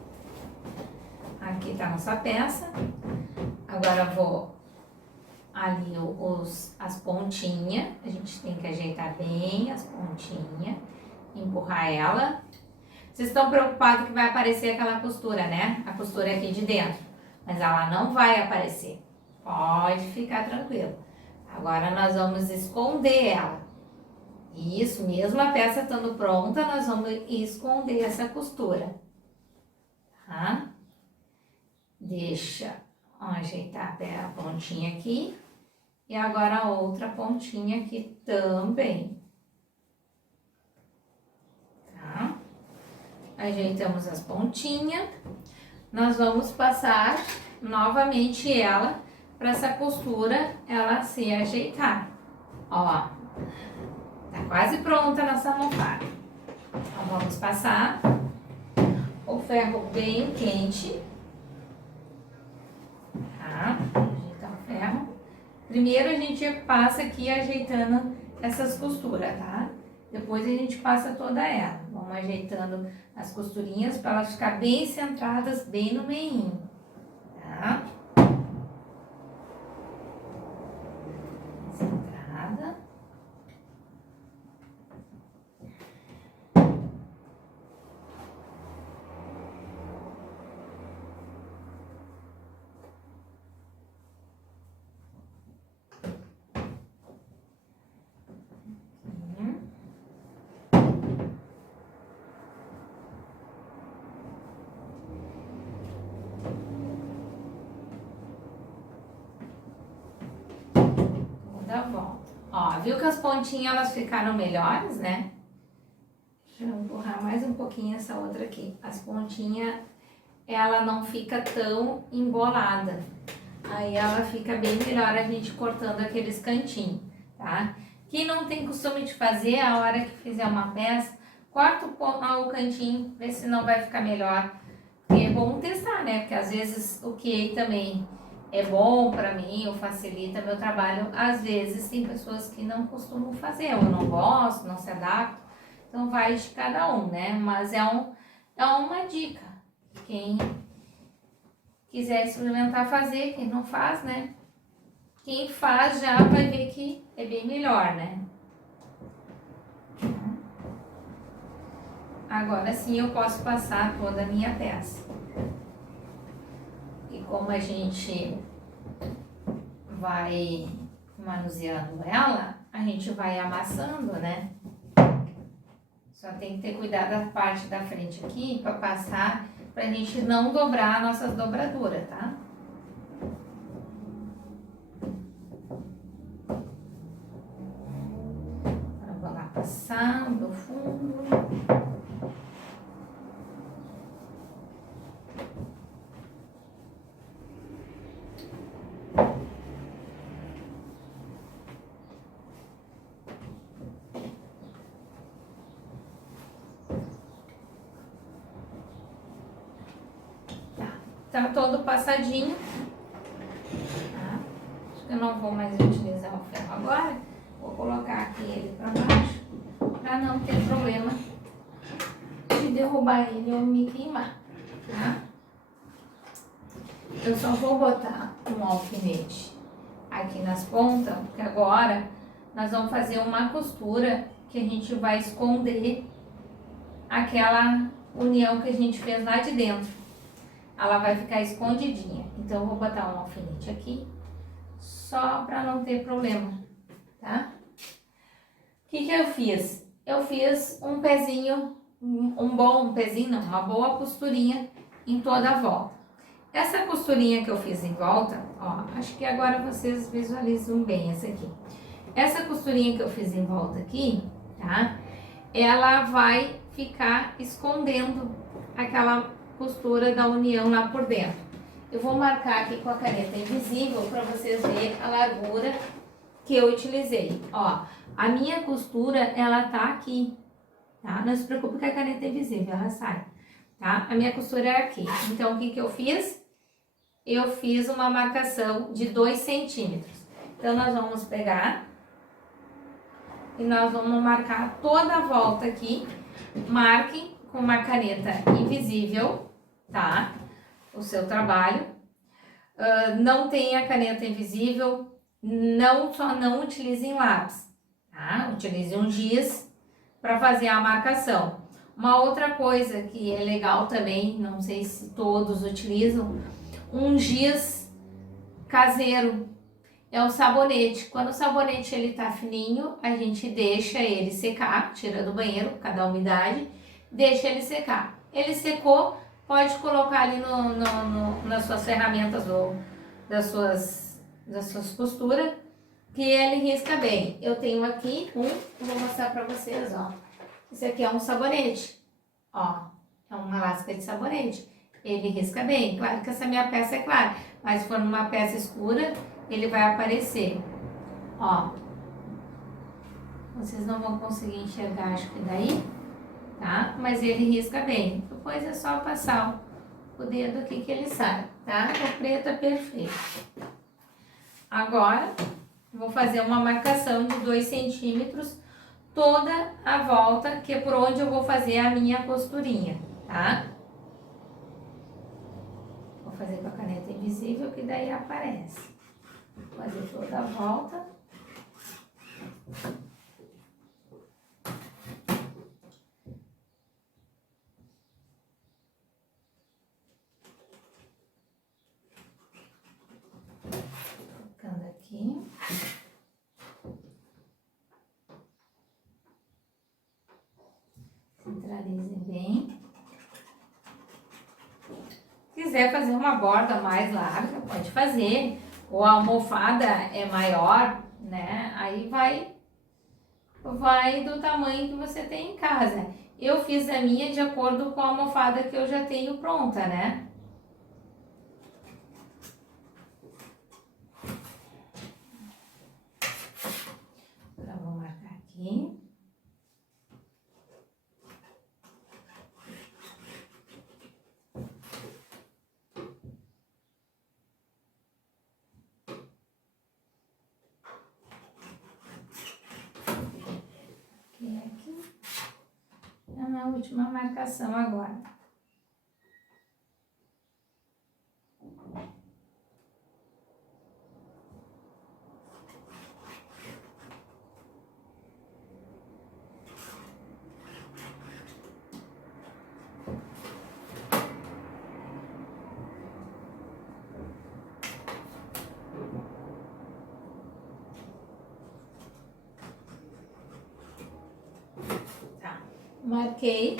Aqui tá a nossa peça. Agora eu vou ali as pontinhas. A gente tem que ajeitar bem as pontinhas, empurrar ela. Vocês estão preocupados que vai aparecer aquela costura, né? A costura aqui de dentro. Mas ela não vai aparecer. Pode ficar tranquilo. Agora nós vamos esconder ela. Isso, mesmo a peça estando pronta, nós vamos esconder essa costura. Tá? Deixa eu ajeitar a pontinha aqui. E agora a outra pontinha aqui também. Tá? Ajeitamos as pontinhas. Nós vamos passar novamente ela para essa costura ela se ajeitar. Ó, tá quase pronta a nossa almofada. Então vamos passar o ferro bem quente. Tá? Ajeitar o ferro. Primeiro a gente passa aqui ajeitando essas costuras, tá? Depois a gente passa toda ela. Vamos ajeitando as costurinhas para elas ficar bem centradas, bem no meinho, tá? Ó, viu que as pontinhas elas ficaram melhores, né? Deixa eu empurrar mais um pouquinho essa outra aqui. As pontinhas, ela não fica tão embolada. Aí ela fica bem melhor a gente cortando aqueles cantinhos, tá? Quem não tem costume de fazer, a hora que fizer uma peça, corta o cantinho, vê se não vai ficar melhor. E é bom testar, né? Porque às vezes o que também é bom pra mim, ou facilita meu trabalho. Às vezes tem pessoas que não costumam fazer, ou não gostam, não se adaptam. Então vai de cada um, né? Mas é uma dica. Quem quiser experimentar fazer, quem não faz, né? Quem faz já vai ver que é bem melhor, né? Agora sim eu posso passar toda a minha peça. E como a gente vai manuseando ela, a gente vai amassando, né? Só tem que ter cuidado da parte da frente aqui para passar, pra gente não dobrar nossas dobraduras, tá? Agora vou lá passar do fundo. Tá todo passadinho, tá? Acho que eu não vou mais utilizar o ferro agora. Vou colocar aqui ele pra baixo, pra não ter problema de derrubar ele ou me queimar, tá? Eu só vou botar um alfinete aqui nas pontas, porque agora nós vamos fazer uma costura que a gente vai esconder aquela união que a gente fez lá de dentro. Ela vai ficar escondidinha. Então, eu vou botar um alfinete aqui, só para não ter problema, tá? O que eu fiz? Eu fiz um pezinho, um pezinho não, uma boa costurinha em toda a volta. Essa costurinha que eu fiz em volta, ó, acho que agora vocês visualizam bem essa aqui. Essa costurinha que eu fiz em volta aqui, tá? Ela vai ficar escondendo aquela costura da união lá por dentro. Eu vou marcar aqui com a caneta invisível para vocês verem a largura que eu utilizei. Ó, a minha costura, ela tá aqui, tá? Não se preocupe que a caneta é invisível, ela sai, tá? A minha costura é aqui. Então, o que eu fiz? Eu fiz uma marcação de 2 centímetros. Então, nós vamos pegar e nós vamos marcar toda a volta aqui. Marquem com uma caneta invisível, tá? O seu trabalho. Não tenha caneta invisível, só não utilizem lápis, tá? Utilize um giz para fazer a marcação. Uma outra coisa que é legal também, não sei se todos utilizam, um giz caseiro, é um sabonete. Quando o sabonete ele tá fininho, a gente deixa ele secar, tira do banheiro, por causa da umidade, deixa ele secar. Ele secou, pode colocar ali nas suas ferramentas das suas costuras, que ele risca bem. Eu tenho aqui vou mostrar pra vocês, ó. Esse aqui é um sabonete, ó, é uma lasca de sabonete. Ele risca bem. Claro que essa minha peça é clara, mas se for numa peça escura, ele vai aparecer, ó. Vocês não vão conseguir enxergar, acho que daí, tá? Mas ele risca bem. Depois é só passar o dedo aqui que ele sai, tá? O preto é perfeito. Agora, vou fazer uma marcação de 2 centímetros toda a volta, que é por onde eu vou fazer a minha costurinha, tá? Vou fazer com a caneta invisível, que daí aparece. Vou fazer toda a volta. Colocando aqui. Centralizem bem. Se quiser fazer uma borda mais larga, pode fazer. Ou a almofada é maior, né? Aí vai do tamanho que você tem em casa. Eu fiz a minha de acordo com a almofada que eu já tenho pronta, né? Agora vou marcar aqui. Aqui. É a minha última marcação agora. Marquei.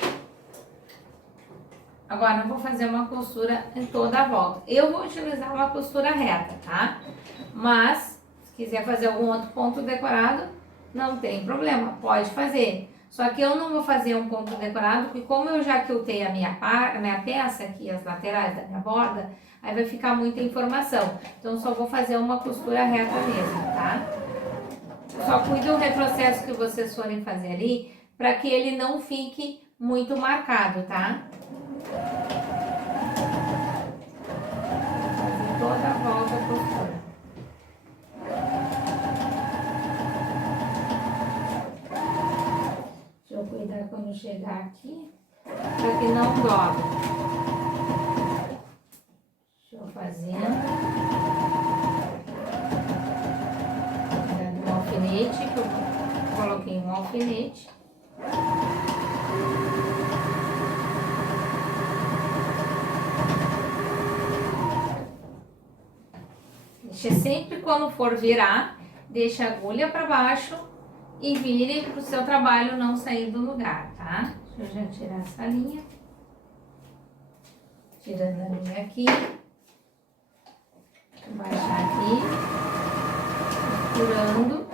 Agora eu vou fazer uma costura em toda a volta. Eu vou utilizar uma costura reta, tá? Mas, se quiser fazer algum outro ponto decorado, não tem problema, pode fazer. Só que eu não vou fazer um ponto decorado, porque como eu já quiltei a minha peça aqui, as laterais da minha borda, aí vai ficar muita informação. Então, só vou fazer uma costura reta mesmo, tá? Só cuide do retrocesso que vocês forem fazer ali, para que ele não fique muito marcado, tá? Fazer toda a volta a costura. Deixa eu cuidar quando chegar aqui, para que não dobre. Deixa eu fazendo. Cuidado do alfinete, que eu coloquei um alfinete. Deixa sempre quando for virar, deixa a agulha para baixo e vire para o seu trabalho não sair do lugar, tá? Deixa eu já tirar essa linha. Tirando a linha aqui. Vou baixar aqui. Costurando.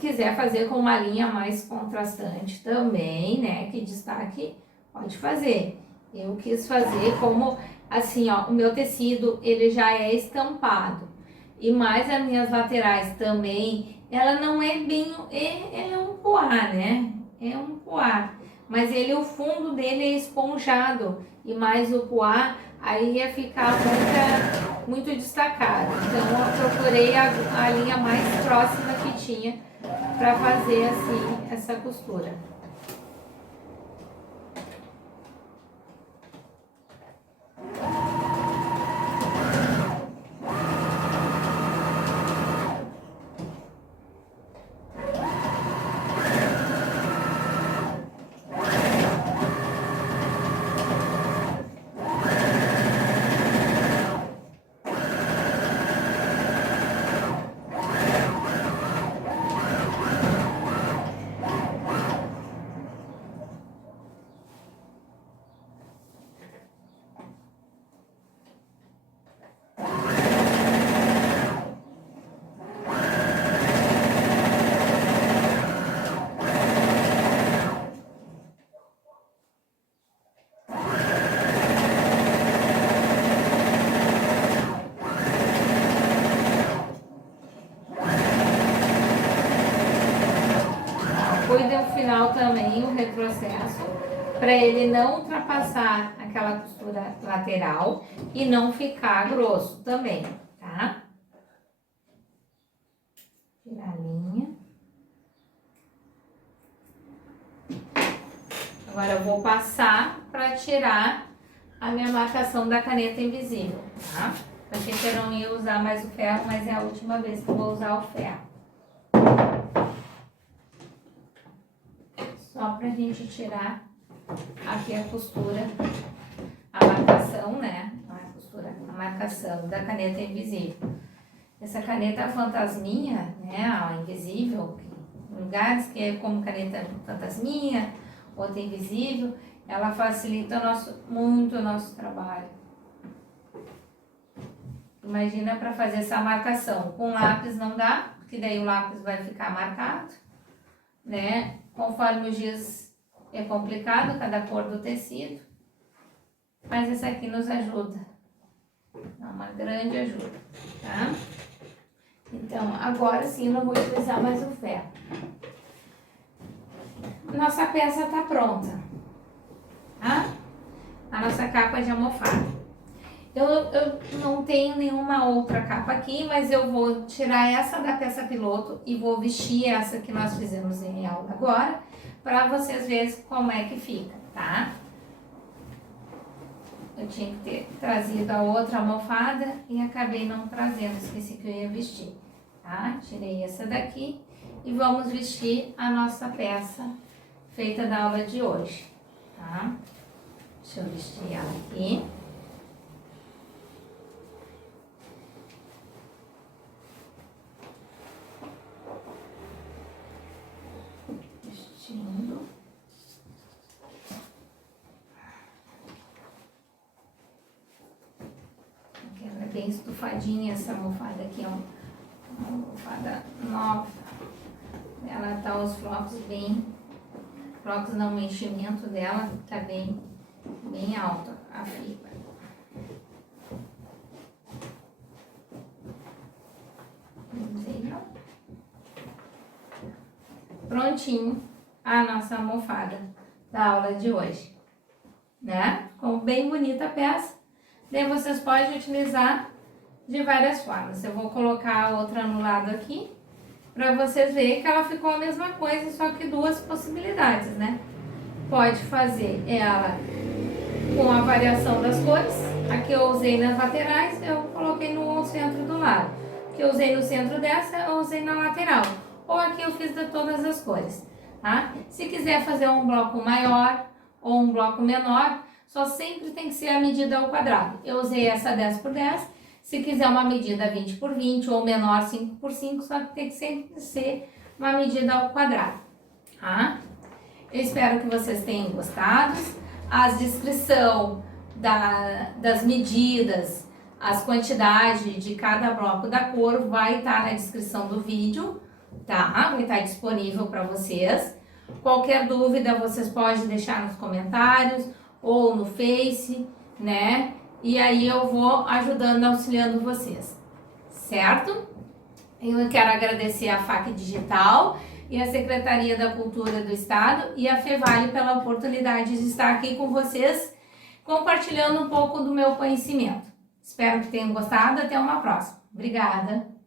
Quiser fazer com uma linha mais contrastante também, né, que destaque, pode fazer. Eu quis fazer como, assim, ó, o meu tecido, ele já é estampado. E mais as minhas laterais também, ela não é bem, ela é um poá, né, é um poá. Mas ele, o fundo dele é esponjado, e mais o poá, aí ia ficar muito destacado. Então, eu procurei a linha mais próxima que tinha para fazer assim essa costura. Cuide no final também o retrocesso, para ele não ultrapassar aquela costura lateral e não ficar grosso também, tá? Tirar a linha. Agora eu vou passar para tirar a minha marcação da caneta invisível, tá? Achei que eu não ia usar mais o ferro, mas é a última vez que eu vou usar o ferro. Só pra gente tirar aqui a costura, a marcação, né? Não é a costura, a marcação da caneta invisível. Essa caneta fantasminha, né? A invisível, lugares, que é como caneta fantasminha, outra invisível, ela facilita muito o nosso trabalho. Imagina para fazer essa marcação. Com lápis não dá, porque daí o lápis vai ficar marcado, né? Conforme o giz é complicado, cada cor do tecido. Mas esse aqui nos ajuda. É uma grande ajuda, tá? Então, agora sim, não vou utilizar mais o ferro. Nossa peça tá pronta, tá? A nossa capa de almofada. Eu não tenho nenhuma outra capa aqui, mas eu vou tirar essa da peça piloto e vou vestir essa que nós fizemos em aula agora, para vocês verem como é que fica, tá? Eu tinha que ter trazido a outra almofada e acabei não trazendo, esqueci que eu ia vestir, tá? Tirei essa daqui e vamos vestir a nossa peça feita da aula de hoje, tá? Deixa eu vestir ela aqui. Vestindo. Ela é bem estufadinha, essa almofada aqui, ó. Uma almofada nova. Ela tá os flocos bem... Flocos não, o enchimento dela tá bem alto, a fibra. Prontinho a nossa almofada da aula de hoje, né? Ficou bem bonita a peça. Daí vocês podem utilizar de várias formas. Eu vou colocar a outra no lado aqui, para vocês verem que ela ficou a mesma coisa, só que duas possibilidades, né? Pode fazer ela com a variação das cores. Aqui eu usei nas laterais, eu coloquei no centro do lado. Aqui eu usei no centro dessa, eu usei na lateral. Ou aqui eu fiz de todas as cores, tá? Se quiser fazer um bloco maior ou um bloco menor, só sempre tem que ser a medida ao quadrado. Eu usei essa 10 por 10. Se quiser uma medida 20 por 20 ou menor 5 por 5, só que tem que sempre ser uma medida ao quadrado, tá? Eu espero que vocês tenham gostado. As descrições das medidas, as quantidades de cada bloco da cor vai estar na descrição do vídeo, tá? Vai estar disponível para vocês. Qualquer dúvida vocês podem deixar nos comentários ou no Face, né? E aí eu vou ajudando, auxiliando vocês, certo? Eu quero agradecer a FAC Digital e a Secretaria da Cultura do Estado e a FEVALE pela oportunidade de estar aqui com vocês, compartilhando um pouco do meu conhecimento. Espero que tenham gostado. Até uma próxima. Obrigada!